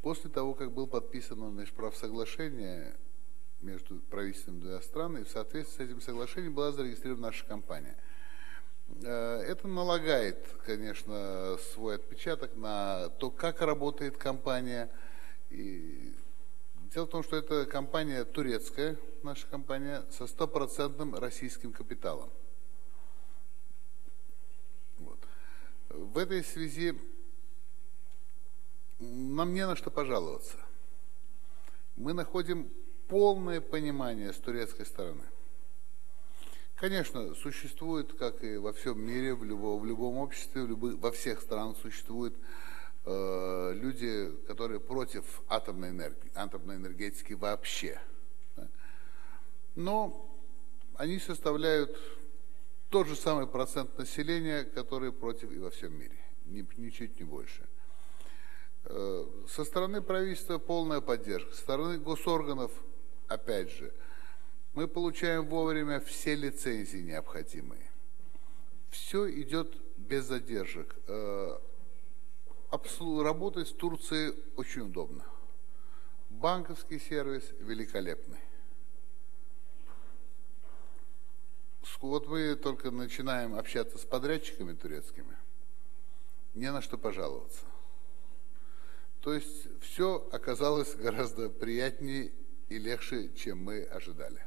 После того, как было подписано межправсоглашение между правительством 2 стран, и в соответствии с этим соглашением была зарегистрирована наша компания. Это налагает, конечно, свой отпечаток на то, как работает компания. И дело в том, что это компания турецкая, наша компания, со 100% российским капиталом. Вот. В этой связи нам не на что пожаловаться. Мы находим полное понимание с турецкой стороны. Конечно, существует, как и во всем мире, в любом обществе, во всех странах существуют люди, которые против атомной энергетики вообще. Но они составляют тот же самый процент населения, который против и во всем мире. Ничуть не больше. Со стороны правительства полная поддержка. Со стороны госорганов, опять же, мы получаем вовремя все лицензии необходимые. Все идет без задержек. Работать в Турции очень удобно. Банковский сервис великолепный. Вот мы только начинаем общаться с подрядчиками турецкими, не на что пожаловаться. То есть все оказалось гораздо приятнее и легче, чем мы ожидали.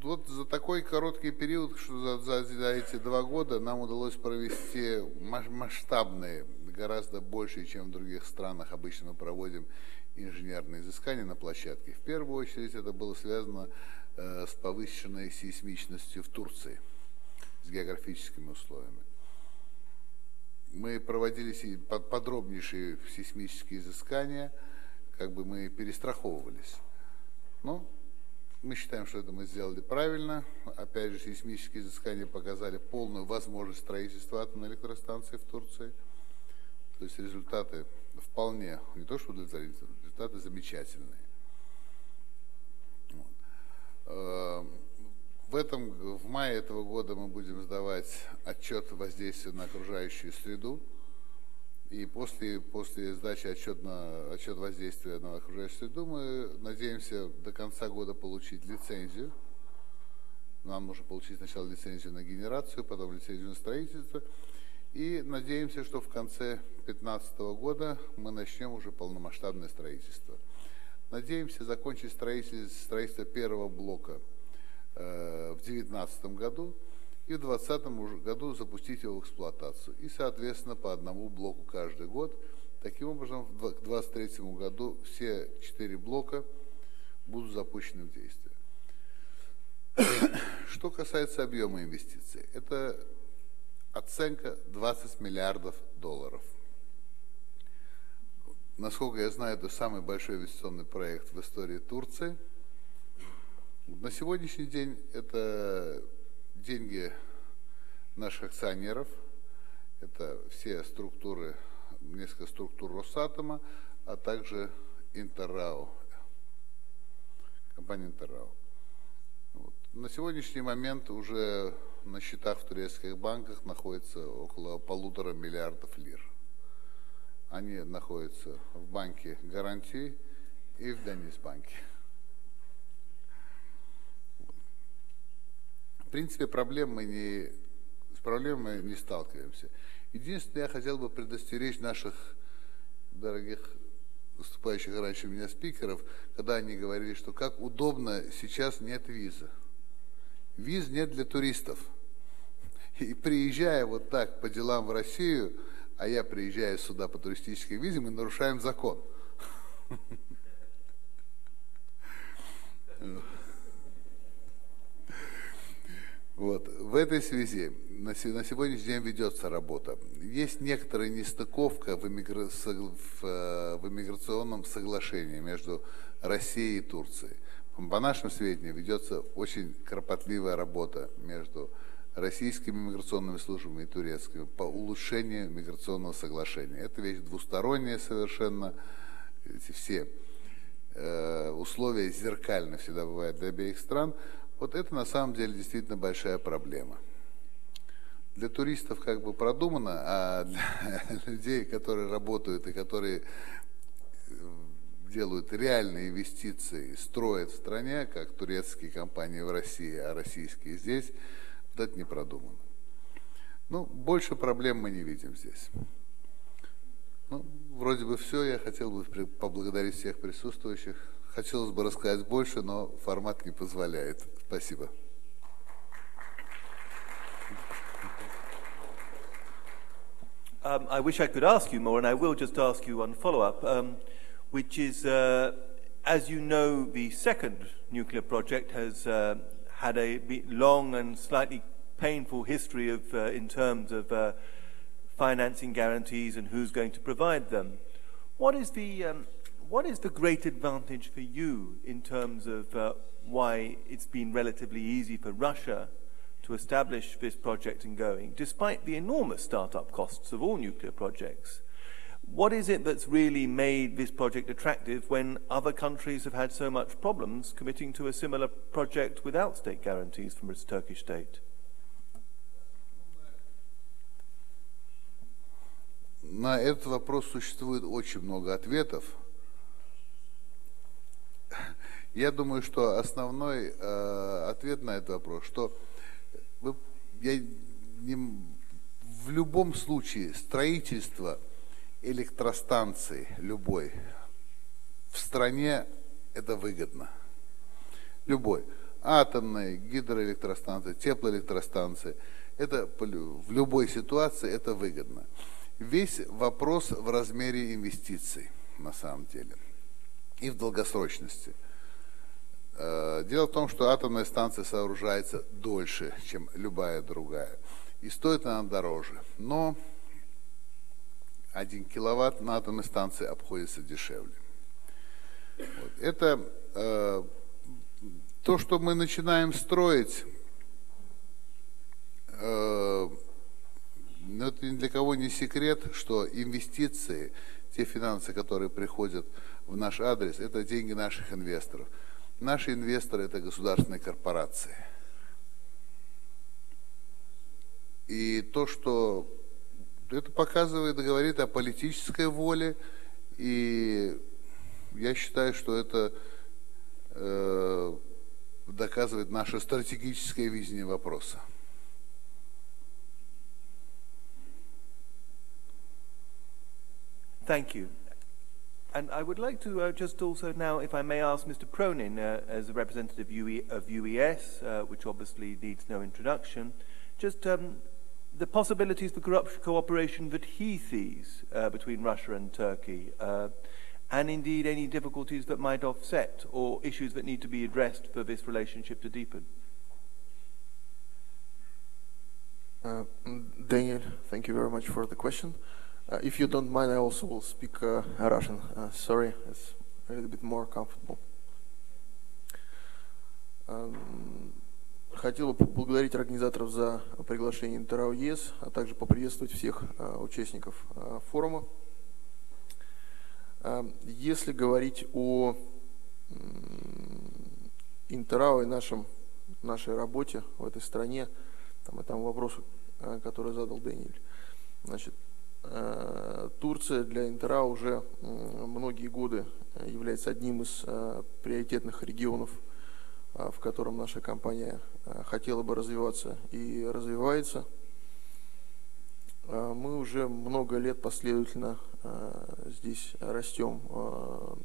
Вот за такой короткий период, что за эти 2 года нам удалось провести масштабные, гораздо больше, чем в других странах обычно мы проводим инженерные изыскания на площадке. В первую очередь это было связано с повышенной сейсмичностью в Турции, с географическими условиями. Мы проводили подробнейшие сейсмические изыскания, как бы мы перестраховывались. Но мы считаем, что это мы сделали правильно. Опять же, сейсмические изыскания показали полную возможность строительства атомной электростанции в Турции. То есть результаты вполне, не то что удовлетворительные, результаты замечательные. Вот. В мае этого года мы будем сдавать отчет воздействия на окружающую среду. И после сдачи отчет воздействия на окружающую среду мы надеемся до конца года получить лицензию. Нам нужно получить сначала лицензию на генерацию, потом лицензию на строительство. И надеемся, что в конце 2015 года мы начнем уже полномасштабное строительство. Надеемся закончить строительство первого блока в 2019 году и в 2020 году запустить его в эксплуатацию. И, соответственно, по одному блоку каждый год. Таким образом, к 2023 году все 4 блока будут запущены в действие. Что касается объема инвестиций, это оценка $20 миллиардов. Насколько я знаю, это самый большой инвестиционный проект в истории Турции. На сегодняшний день это деньги наших акционеров, это все структуры, несколько структур Росатома, а также Интеррао, компания Интеррао. Вот. На сегодняшний момент уже на счетах в турецких банках находится около 1,5 миллиардов лир. Они находятся в банке гарантии и в Денизбанке. В принципе, с проблемой не сталкиваемся. Единственное, я хотел бы предостеречь наших дорогих выступающих раньше меня спикеров, когда они говорили, что как удобно, сейчас нет визы. Виз нет для туристов. И приезжая вот так по делам в Россию, а я приезжаю сюда по туристической визе, мы нарушаем закон. Вот. В этой связи на сегодняшний день ведется работа. Есть некоторая нестыковка в иммиграционном соглашении между Россией и Турцией. По нашим сведениям, ведется очень кропотливая работа между российскими миграционными службами и турецкими по улучшению миграционного соглашения. Это вещь двусторонняя совершенно. Эти все условия зеркально всегда бывают для обеих стран. Вот это на самом деле действительно большая проблема. Для туристов как бы продумано, а для людей, которые работают и которые делают реальные инвестиции, строят в стране, как турецкие компании в России, а российские здесь, вот это не продумано. Ну, больше проблем мы не видим здесь. Ну, вроде бы все. Я хотел бы поблагодарить всех присутствующих. Хотелось бы рассказать больше, но формат не позволяет. Спасибо. I wish I could ask you more, and I will just ask you one follow-up, which is, as you know, the second nuclear project has had a long and slightly painful history of, in terms of financing guarantees and who's going to provide them. What is the great advantage for you in terms of why it's been relatively easy for Russia to establish this project and going, despite the enormous startup costs of all nuclear projects? What is it that's really made this project attractive when other countries have had so much problems committing to a similar project without state guarantees from its Turkish state? На этот вопрос существует очень много ответов. Я думаю, что основной ответ на этот вопрос, что в любом случае строительство электростанции любой в стране это выгодно. Любой. Атомная, гидроэлектростанция, теплоэлектростанция. Это в любой ситуации это выгодно. Весь вопрос в размере инвестиций на самом деле и в долгосрочности. Дело в том, что атомная станция сооружается дольше, чем любая другая. И стоит она дороже. Но 1 киловатт на атомной станции обходится дешевле. Вот. Это то, что мы начинаем строить, но это ни для кого не секрет, что инвестиции, те финансы, которые приходят в наш адрес, это деньги наших инвесторов. Наши инвесторы – это государственные корпорации. И то, что это показывает и говорит о политической воле, и я считаю, что это доказывает наше стратегическое видение вопроса. Thank you. And I would like to just also now, if I may ask Mr. Pronin, as a representative of UES, which obviously needs no introduction, just the possibilities for cooperation that he sees between Russia and Turkey, and indeed any difficulties that might offset or issues that need to be addressed for this relationship to deepen. Daniel, thank you very much for the question. If you don't mind, I also will speak Russian. Sorry, it's a little bit more comfortable. Хотел бы поблагодарить организаторов за приглашение Интерау ЕС, а также поприветствовать всех участников форума. Если говорить о Интерау и нашей работе в этой стране, там вопросы, которые задал Дэниэль, значит, Турция для Интерау уже многие годы является одним из приоритетных регионов, в котором наша компания хотела бы развиваться и развивается. Мы уже много лет последовательно здесь растем.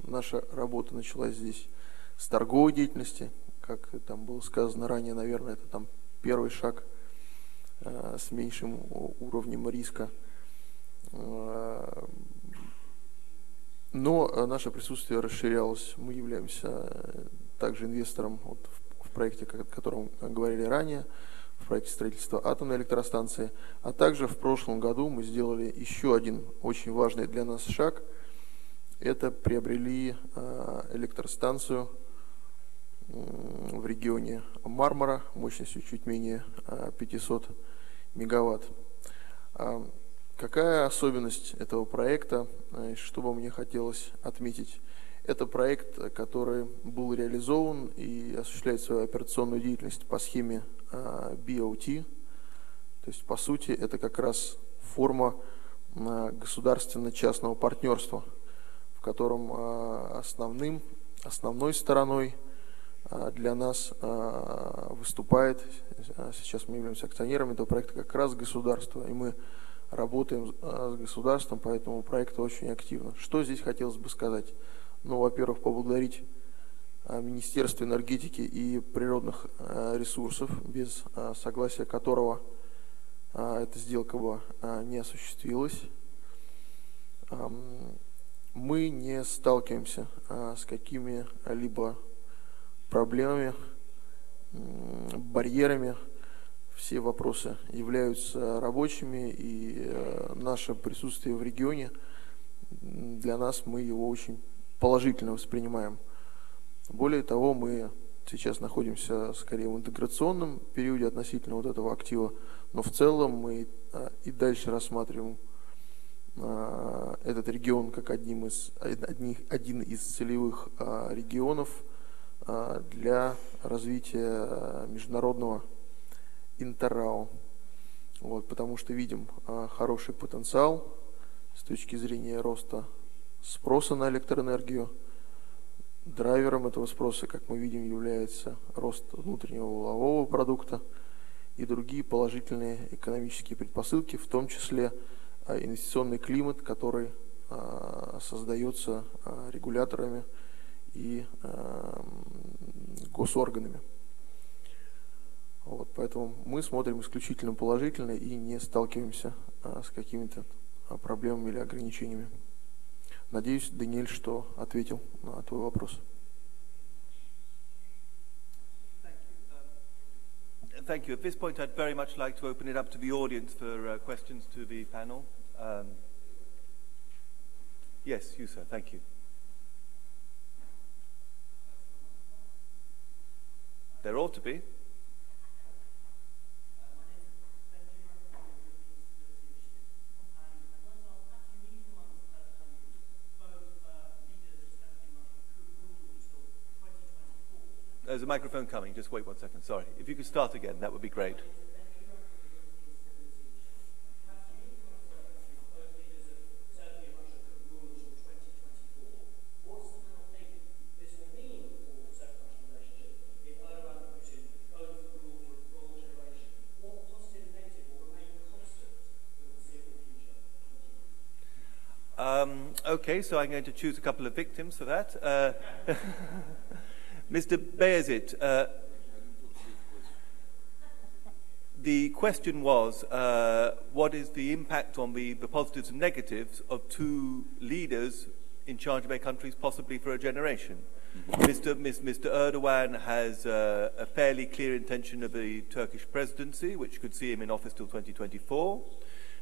Наша работа началась здесь с торговой деятельности, как там было сказано ранее, наверное, это там первый шаг с меньшим уровнем риска. Но наше присутствие расширялось. Мы являемся также инвестором в проекте, о котором говорили ранее, в проекте строительства атомной электростанции. А также в прошлом году мы сделали еще один очень важный для нас шаг. Это приобрели электростанцию в регионе Мармара мощностью чуть менее 500 мегаватт. Какая особенность этого проекта, что бы мне хотелось отметить? Это проект, который был реализован и осуществляет свою операционную деятельность по схеме BOT. То есть, по сути, это как раз форма государственно-частного партнерства, в котором основной стороной для нас выступает, сейчас мы являемся акционерами этого проекта, как раз государство, и мы работаем с государством по этому проекту очень активно. Что здесь хотелось бы сказать? Ну, во-первых, поблагодарить Министерство энергетики и природных ресурсов, без согласия которого эта сделка бы не осуществилась. Мы не сталкиваемся с какими-либо проблемами, барьерами. Все вопросы являются рабочими, и наше присутствие в регионе, для нас, мы его очень положительно воспринимаем. Более того, мы сейчас находимся скорее в интеграционном периоде относительно вот этого актива, но в целом мы и дальше рассматриваем этот регион как один из целевых регионов для развития международного интеррау. Вот, потому что видим хороший потенциал с точки зрения роста спроса на электроэнергию. Драйвером этого спроса, как мы видим, является рост внутреннего валового продукта и другие положительные экономические предпосылки, в том числе инвестиционный климат, который создается регуляторами и госорганами. Вот, поэтому мы смотрим исключительно положительно и не сталкиваемся с какими-то проблемами или ограничениями. Надеюсь, Даниэль, что ответил на твой вопрос. Thank you. At this point, I'd very much like to open it up to the audience for questions to the panel. Yes, you, sir. Thank you. There ought to be. There's a microphone coming. Just wait 1 second. Sorry. If you could start again, that would be great. Okay, so I'm going to choose a couple of victims for that. Mr. Bayezid, the question was, what is the impact on the positives and negatives of two leaders in charge of their countries, possibly for a generation? Mr. Erdogan has a fairly clear intention of the Turkish presidency, which could see him in office till 2024.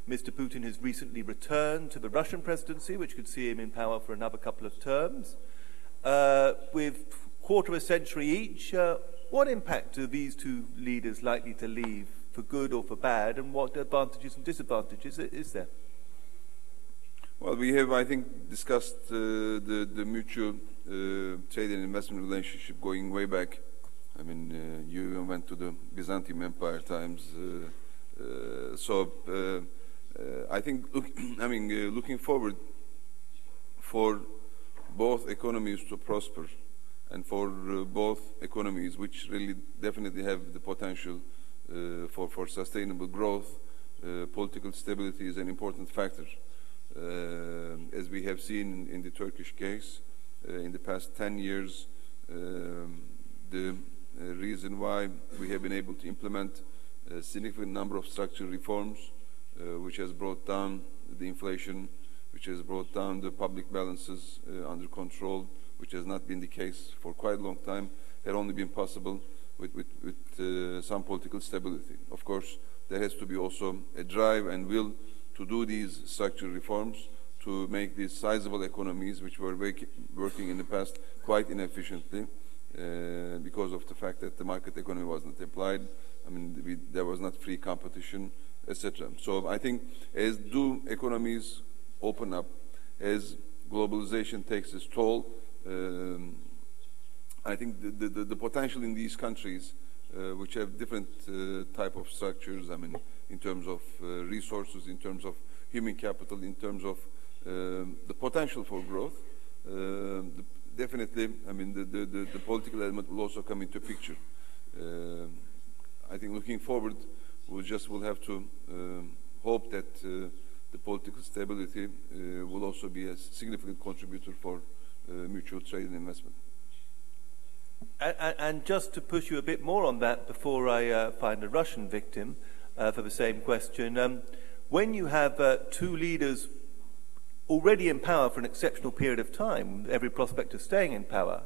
Mr. Putin has recently returned to the Russian presidency, which could see him in power for another couple of terms. With quarter of a century each, what impact are these two leaders likely to leave, for good or for bad, and what advantages and disadvantages is there? Well, we have, I think, discussed the mutual trade and investment relationship going way back. I mean, you went to the Byzantium Empire times, I think, looking forward for both economies to prosper, and for both economies, which really definitely have the potential for sustainable growth, political stability is an important factor. As we have seen in the Turkish case, in the past 10 years, the reason why we have been able to implement a significant number of structural reforms, which has brought down the inflation, which has brought down the public balances under control, which has not been the case for quite a long time, had only been possible with some political stability. Of course, there has to be also a drive and will to do these structural reforms, to make these sizable economies, which were working in the past quite inefficiently because of the fact that the market economy was not applied. I mean, there was not free competition, etc. So I think as economies open up, as globalization takes its toll, I think the potential in these countries, which have different type of structures, I mean, in terms of resources, in terms of human capital, in terms of the potential for growth, definitely, I mean, the political element will also come into picture. I think looking forward, we just will have to hope that the political stability will also be a significant contributor for mutual trade and investment. And just to push you a bit more on that before I find a Russian victim for the same question, when you have two leaders already in power for an exceptional period of time, every prospect of staying in power,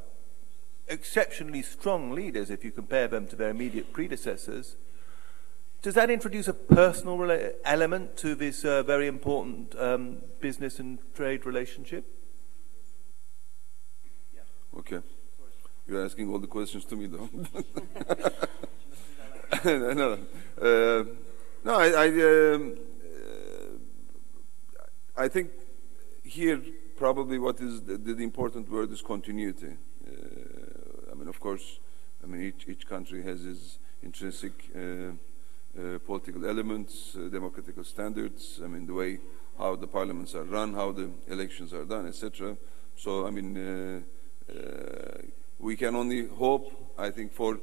exceptionally strong leaders if you compare them to their immediate predecessors, does that introduce a personal element to this very important business and trade relationship? Okay. You're asking all the questions to me, though. No, I think here probably what is the important word is continuity. I mean, of course, I mean each country has its intrinsic political elements, democratic standards. I mean the way how the parliaments are run, how the elections are done, etc. So I mean. We can only hope, I think, for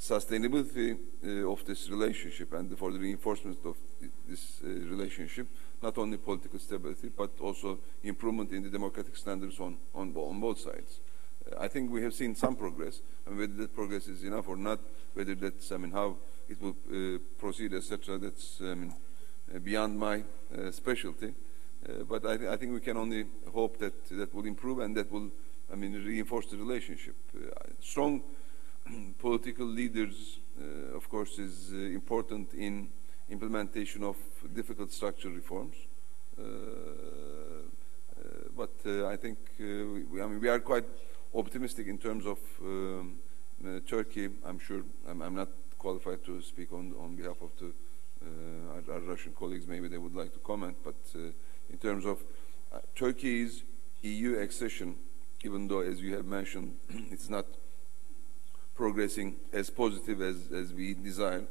sustainability of this relationship and for the reinforcement of this relationship, not only political stability, but also improvement in the democratic standards on both sides. I think we have seen some progress, and whether that progress is enough or not, whether that's, I mean, how it will proceed, etc., that's, I mean, beyond my specialty. But I think we can only hope that that will improve and that will, I mean, reinforce the relationship. Strong political leaders, of course, is important in implementation of difficult structural reforms. But I think I mean, we are quite optimistic in terms of Turkey. I'm sure I'm not qualified to speak on behalf of our Russian colleagues. Maybe they would like to comment. But in terms of Turkey's EU accession, even though, as you have mentioned, it's not progressing as positive as we desire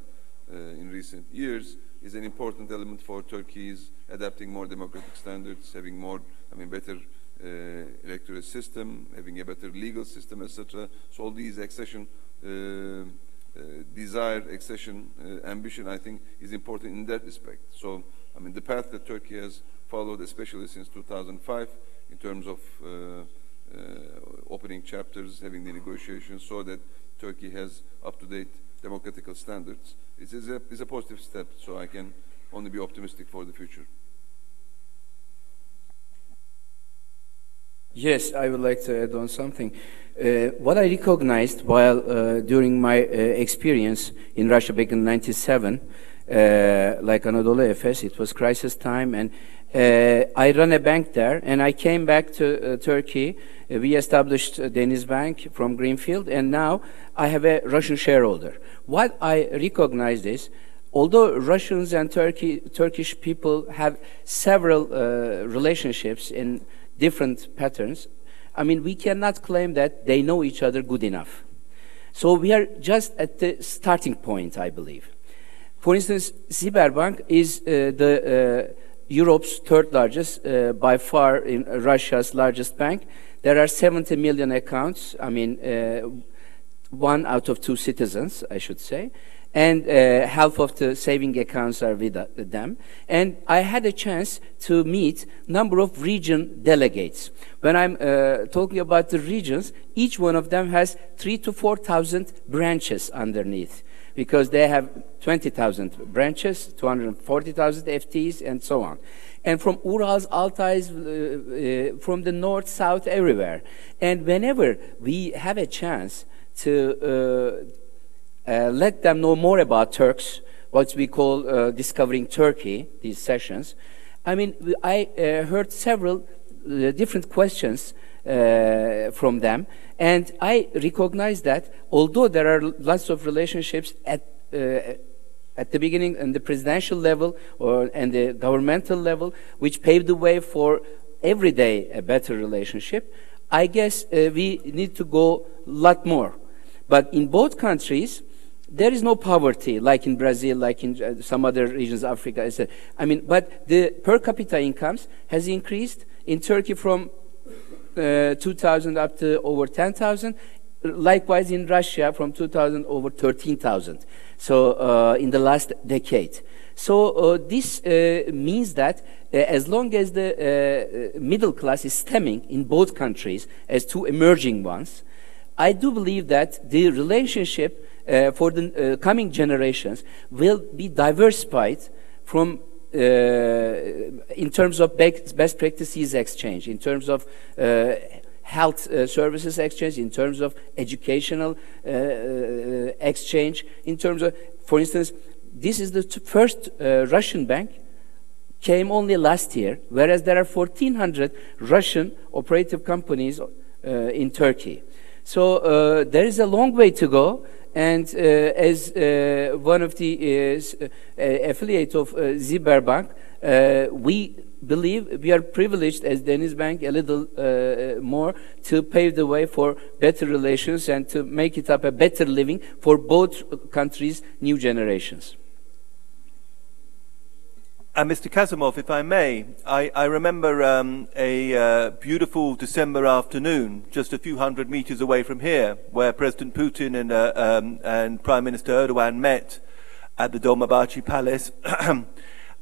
in recent years, is an important element for Turkey's adapting more democratic standards, having more, I mean, better electoral system, having a better legal system, etc. So all these accession desire, accession ambition, I think, is important in that respect. So, I mean, the path that Turkey has followed, especially since 2005, in terms of opening chapters, having the negotiations, so that Turkey has up-to-date democratic standards. It is a positive step, so I can only be optimistic for the future. Yes, I would like to add on something. What I recognized while during my experience in Russia back in '97, like Anadolu Efes, it was crisis time, and I ran a bank there, and I came back to Turkey. We established Denizbank from Greenfield, and now I have a Russian shareholder. What I recognized is, although Russians and Turkish people have several relationships in different patterns, I mean, we cannot claim that they know each other good enough. So we are just at the starting point, I believe. For instance, Sberbank is Europe's third largest, by far in Russia's largest bank. There are 70 million accounts, I mean, 1 out of 2 citizens, I should say. And half of the saving accounts are with them. And I had a chance to meet a number of region delegates. When I'm talking about the regions, each one of them has 3,000 to 4,000 branches underneath. because they have 20,000 branches, 240,000 FTEs, and so on. And from Urals, Altais, from the north, south, everywhere. And whenever we have a chance to let them know more about Turks, what we call Discovering Turkey, these sessions, I mean, I heard several different questions from them, and I recognize that although there are lots of relationships at the beginning and the presidential level and the governmental level, which paved the way for every day a better relationship, I guess we need to go a lot more. But in both countries, there is no poverty, like in Brazil, like in some other regions, Africa, etc. I mean, but the per capita incomes has increased in Turkey from 2,000 up to over 10,000. Likewise in Russia, from 2,000 over 13,000. So in the last decade. So this means that as long as the middle class is stemming in both countries as two emerging ones, I do believe that the relationship for the coming generations will be diversified from in terms of best practices exchange, in terms of health services exchange, in terms of educational exchange, in terms of, for instance, this is the first Russian bank, came only last year, whereas there are 1,400 Russian operative companies in Turkey. So there is a long way to go, and as one of the affiliates of Ziberbank, we believe we are privileged as Denizbank a little more to pave the way for better relations and to make it up a better living for both countries' new generations. Mr. Kazimov, if I may, I remember a beautiful December afternoon, just a few hundred meters away from here, where President Putin and Prime Minister Erdogan met at the Dolmabahce Palace,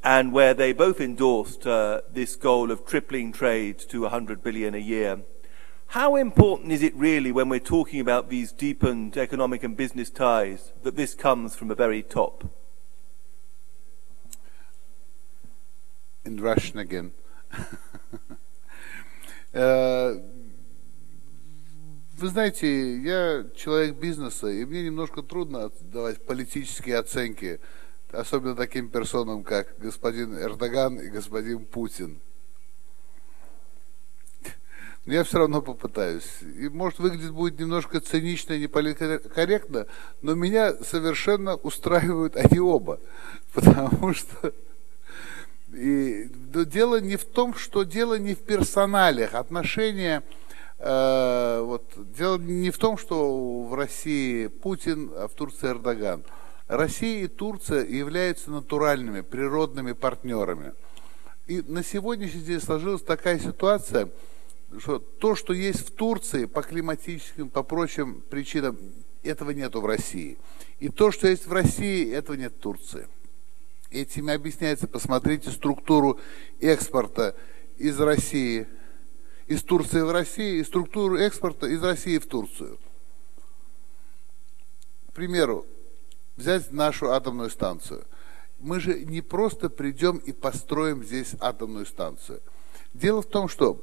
and where they both endorsed this goal of tripling trade to 100 billion a year. How important is it really, when we're talking about these deepened economic and business ties, that this comes from the very top? In Russian again. Вы знаете, я человек бизнеса, и мне немножко трудно давать политические оценки, особенно таким персонам, как господин Эрдоган и господин Путин. Но я все равно попытаюсь. И, может, выглядит будет немножко цинично и неполиткорректно, но меня совершенно устраивают они оба. Потому что дело не в том, что дело не в персоналиях, отношения, дело не в том, что в России Путин, а в Турции Эрдоган. Россия и Турция являются натуральными, природными партнерами. И на сегодняшний день сложилась такая ситуация, что то, что есть в Турции по климатическим, по прочим причинам, этого нету в России. И то, что есть в России, этого нет в Турции. Этим объясняется, посмотрите структуру экспорта из России, из Турции в Россию, и структуру экспорта из России в Турцию. К примеру, взять нашу атомную станцию. Мы же не просто придем и построим здесь атомную станцию. Дело в том, что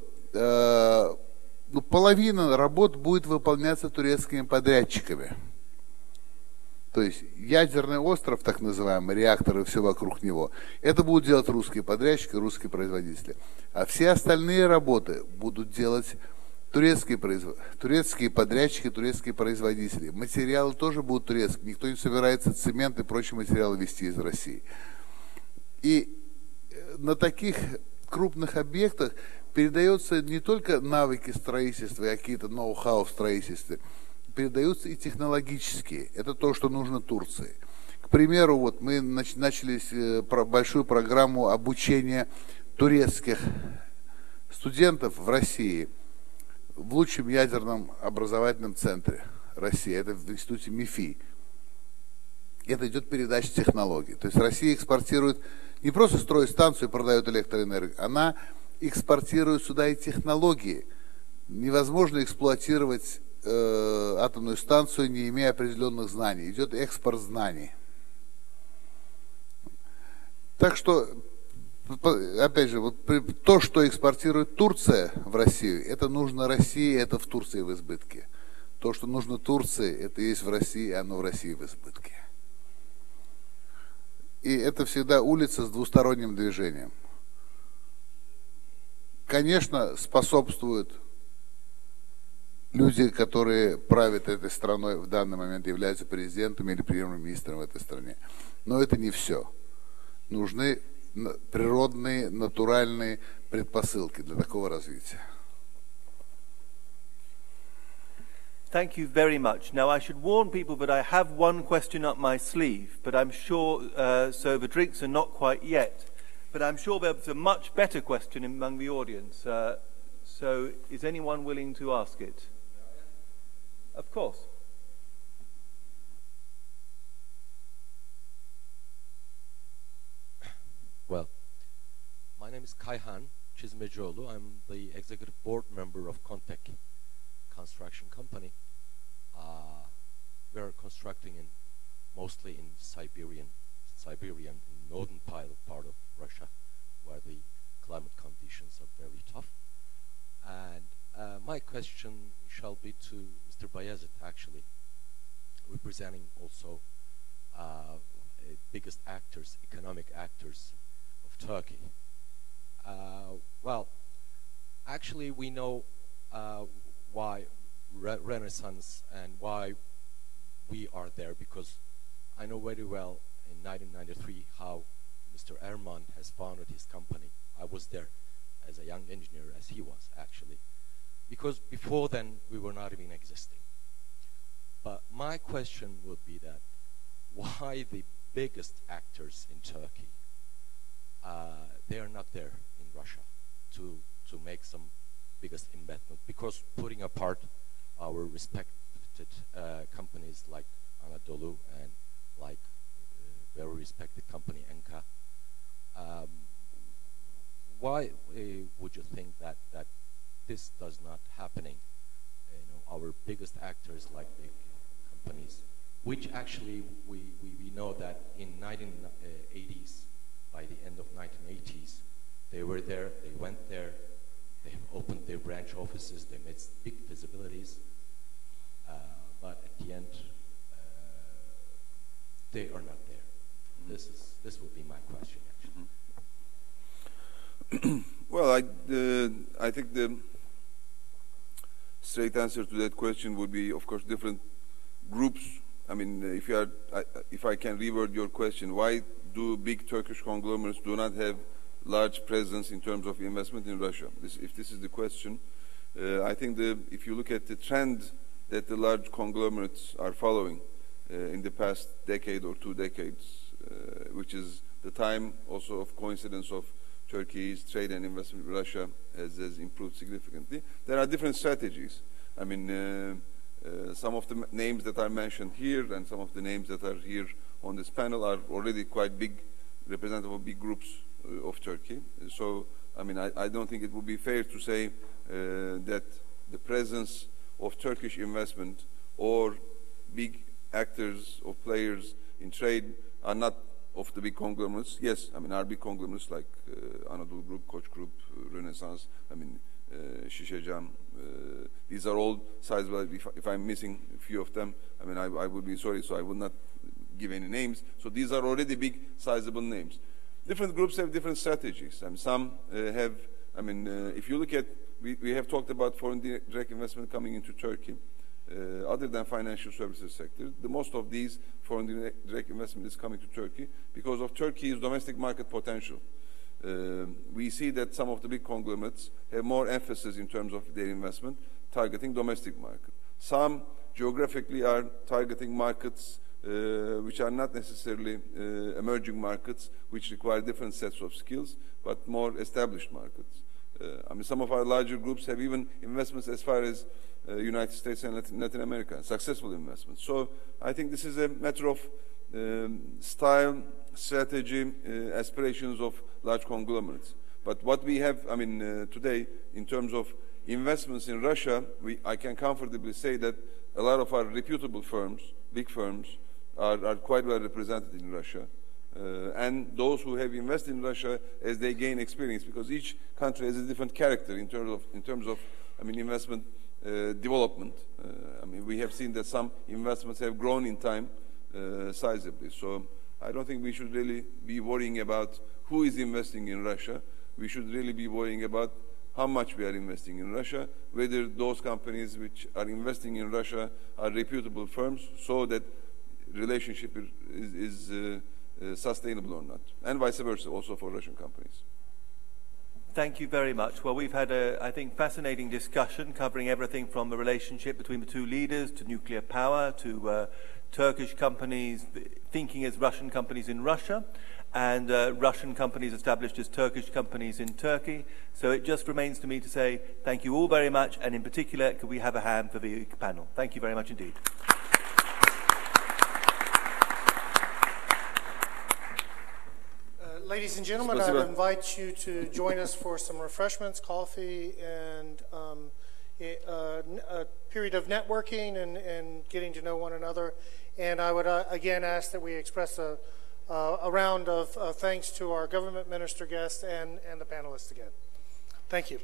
половина работ будет выполняться турецкими подрядчиками. То есть ядерный остров, так называемый, реакторы и все вокруг него, это будут делать русские подрядчики, русские производители. А все остальные работы будут делать турецкие подрядчики, турецкие производители. Материалы тоже будут турецкие. Никто не собирается цемент и прочие материалы везти из России. И на таких крупных объектах передаются не только навыки строительства, какие-то ноу-хау в строительстве, передаются и технологические. Это то, что нужно Турции. К примеру, вот мы начали большую программу обучения турецких студентов в России в лучшем ядерном образовательном центре России. Это в институте МИФИ. Это идет передача технологий. То есть Россия экспортирует, не просто строит станцию и продает электроэнергию, она экспортирует сюда и технологии. Невозможно эксплуатировать атомную станцию, не имея определенных знаний. Идет экспорт знаний. Так что, опять же, вот то, что экспортирует Турция в Россию, это нужно России, это в Турции в избытке. То, что нужно Турции, это есть в России, оно в России в избытке. И это всегда улица с двусторонним движением. Конечно, способствуют люди, которые правят этой страной в данный момент, являются президентом или премьер-министром в этой стране. Но это не все. Нужны природные, натуральные предпосылки для такого развития. Thank you very much. Now, I should warn people that I have one question up my sleeve, but I'm sure, so the drinks are not quite yet, but I'm sure there's a much better question among the audience. So is anyone willing to ask it? Of course. Well, my name is Kayhan Çizmecioğlu. I'm the executive board member of Contek construction company. We're constructing mostly in Siberian northern part of Russia, where the climate conditions are very tough. And my question shall be to Mr. Bayezid, actually, representing also biggest actors, economic actors of Turkey. Well, actually, we know why Renaissance and why we are there, because I know very well in 1993 how Mr. Erman has founded his company. I was there as a young engineer, as he was actually, because before then we were not even existing. But my question would be that why the biggest actors in Turkey, they are not there in Russia to make some biggest investment, because putting apart our respected companies like Anadolu and like very respected company Enka, why would you think that this does not happening? You know, our biggest actors like big companies, which actually we know that in 1980s, by the end of 1980s, they were there, they went there, they opened their branch offices, they made big feasibilities, but at the end, they are not there. This would be my question, actually. Well, I think the straight answer to that question would be, of course, different groups. I mean, if I can reword your question, why do big Turkish conglomerates do not have large presence in terms of investment in Russia? If this is the question, I think if you look at the trend that the large conglomerates are following in the past decade or 2 decades, which is the time also of coincidence of Turkey's trade and investment with Russia has improved significantly. There are different strategies. I mean, some of the names that are mentioned here and some of the names that are here on this panel are already quite big, representative of big groups of Turkey. So, I mean, I don't think it would be fair to say that the presence of Turkish investment or big actors or players in trade are not of the big conglomerates. Yes, I mean, are big conglomerates like Anadolu Group, Koç Group, Renaissance, I mean, Şişecam. These are all sizable. If I'm missing a few of them, I mean, I would be sorry, so I would not give any names. So these are already big, sizable names. Different groups have different strategies. I mean, some have, I mean, if you look at, we have talked about foreign direct investment coming into Turkey. Other than financial services sector, the most of these foreign direct investment is coming to Turkey because of Turkey's domestic market potential. We see that some of the big conglomerates have more emphasis in terms of their investment targeting domestic market. Some geographically are targeting markets which are not necessarily emerging markets, which require different sets of skills, but more established markets. I mean, some of our larger groups have even investments as far as United States and Latin America, successful investments. So I think this is a matter of style, strategy, aspirations of large conglomerates. But what we have, I mean, today, in terms of investments in Russia, I can comfortably say that a lot of our reputable firms, big firms, are quite well represented in Russia. And those who have invested in Russia, as they gain experience, because each country has a different character in terms of investment development. We have seen that some investments have grown in time sizably. So I don't think we should really be worrying about who is investing in Russia. We should really be worrying about how much we are investing in Russia, whether those companies which are investing in Russia are reputable firms, so that relationship is sustainable or not, and vice versa, also for Russian companies. Thank you very much. Well, we've had a, I think, fascinating discussion covering everything from the relationship between the two leaders to nuclear power to Turkish companies thinking as Russian companies in Russia, and Russian companies established as Turkish companies in Turkey. So it just remains to me to say thank you all very much, and in particular, could we have a hand for the panel? Thank you very much indeed. Ladies and gentlemen, I would invite you to join us for some refreshments, coffee, and a period of networking and getting to know one another. And I would again ask that we express a round of thanks to our government minister guests and the panelists again. Thank you.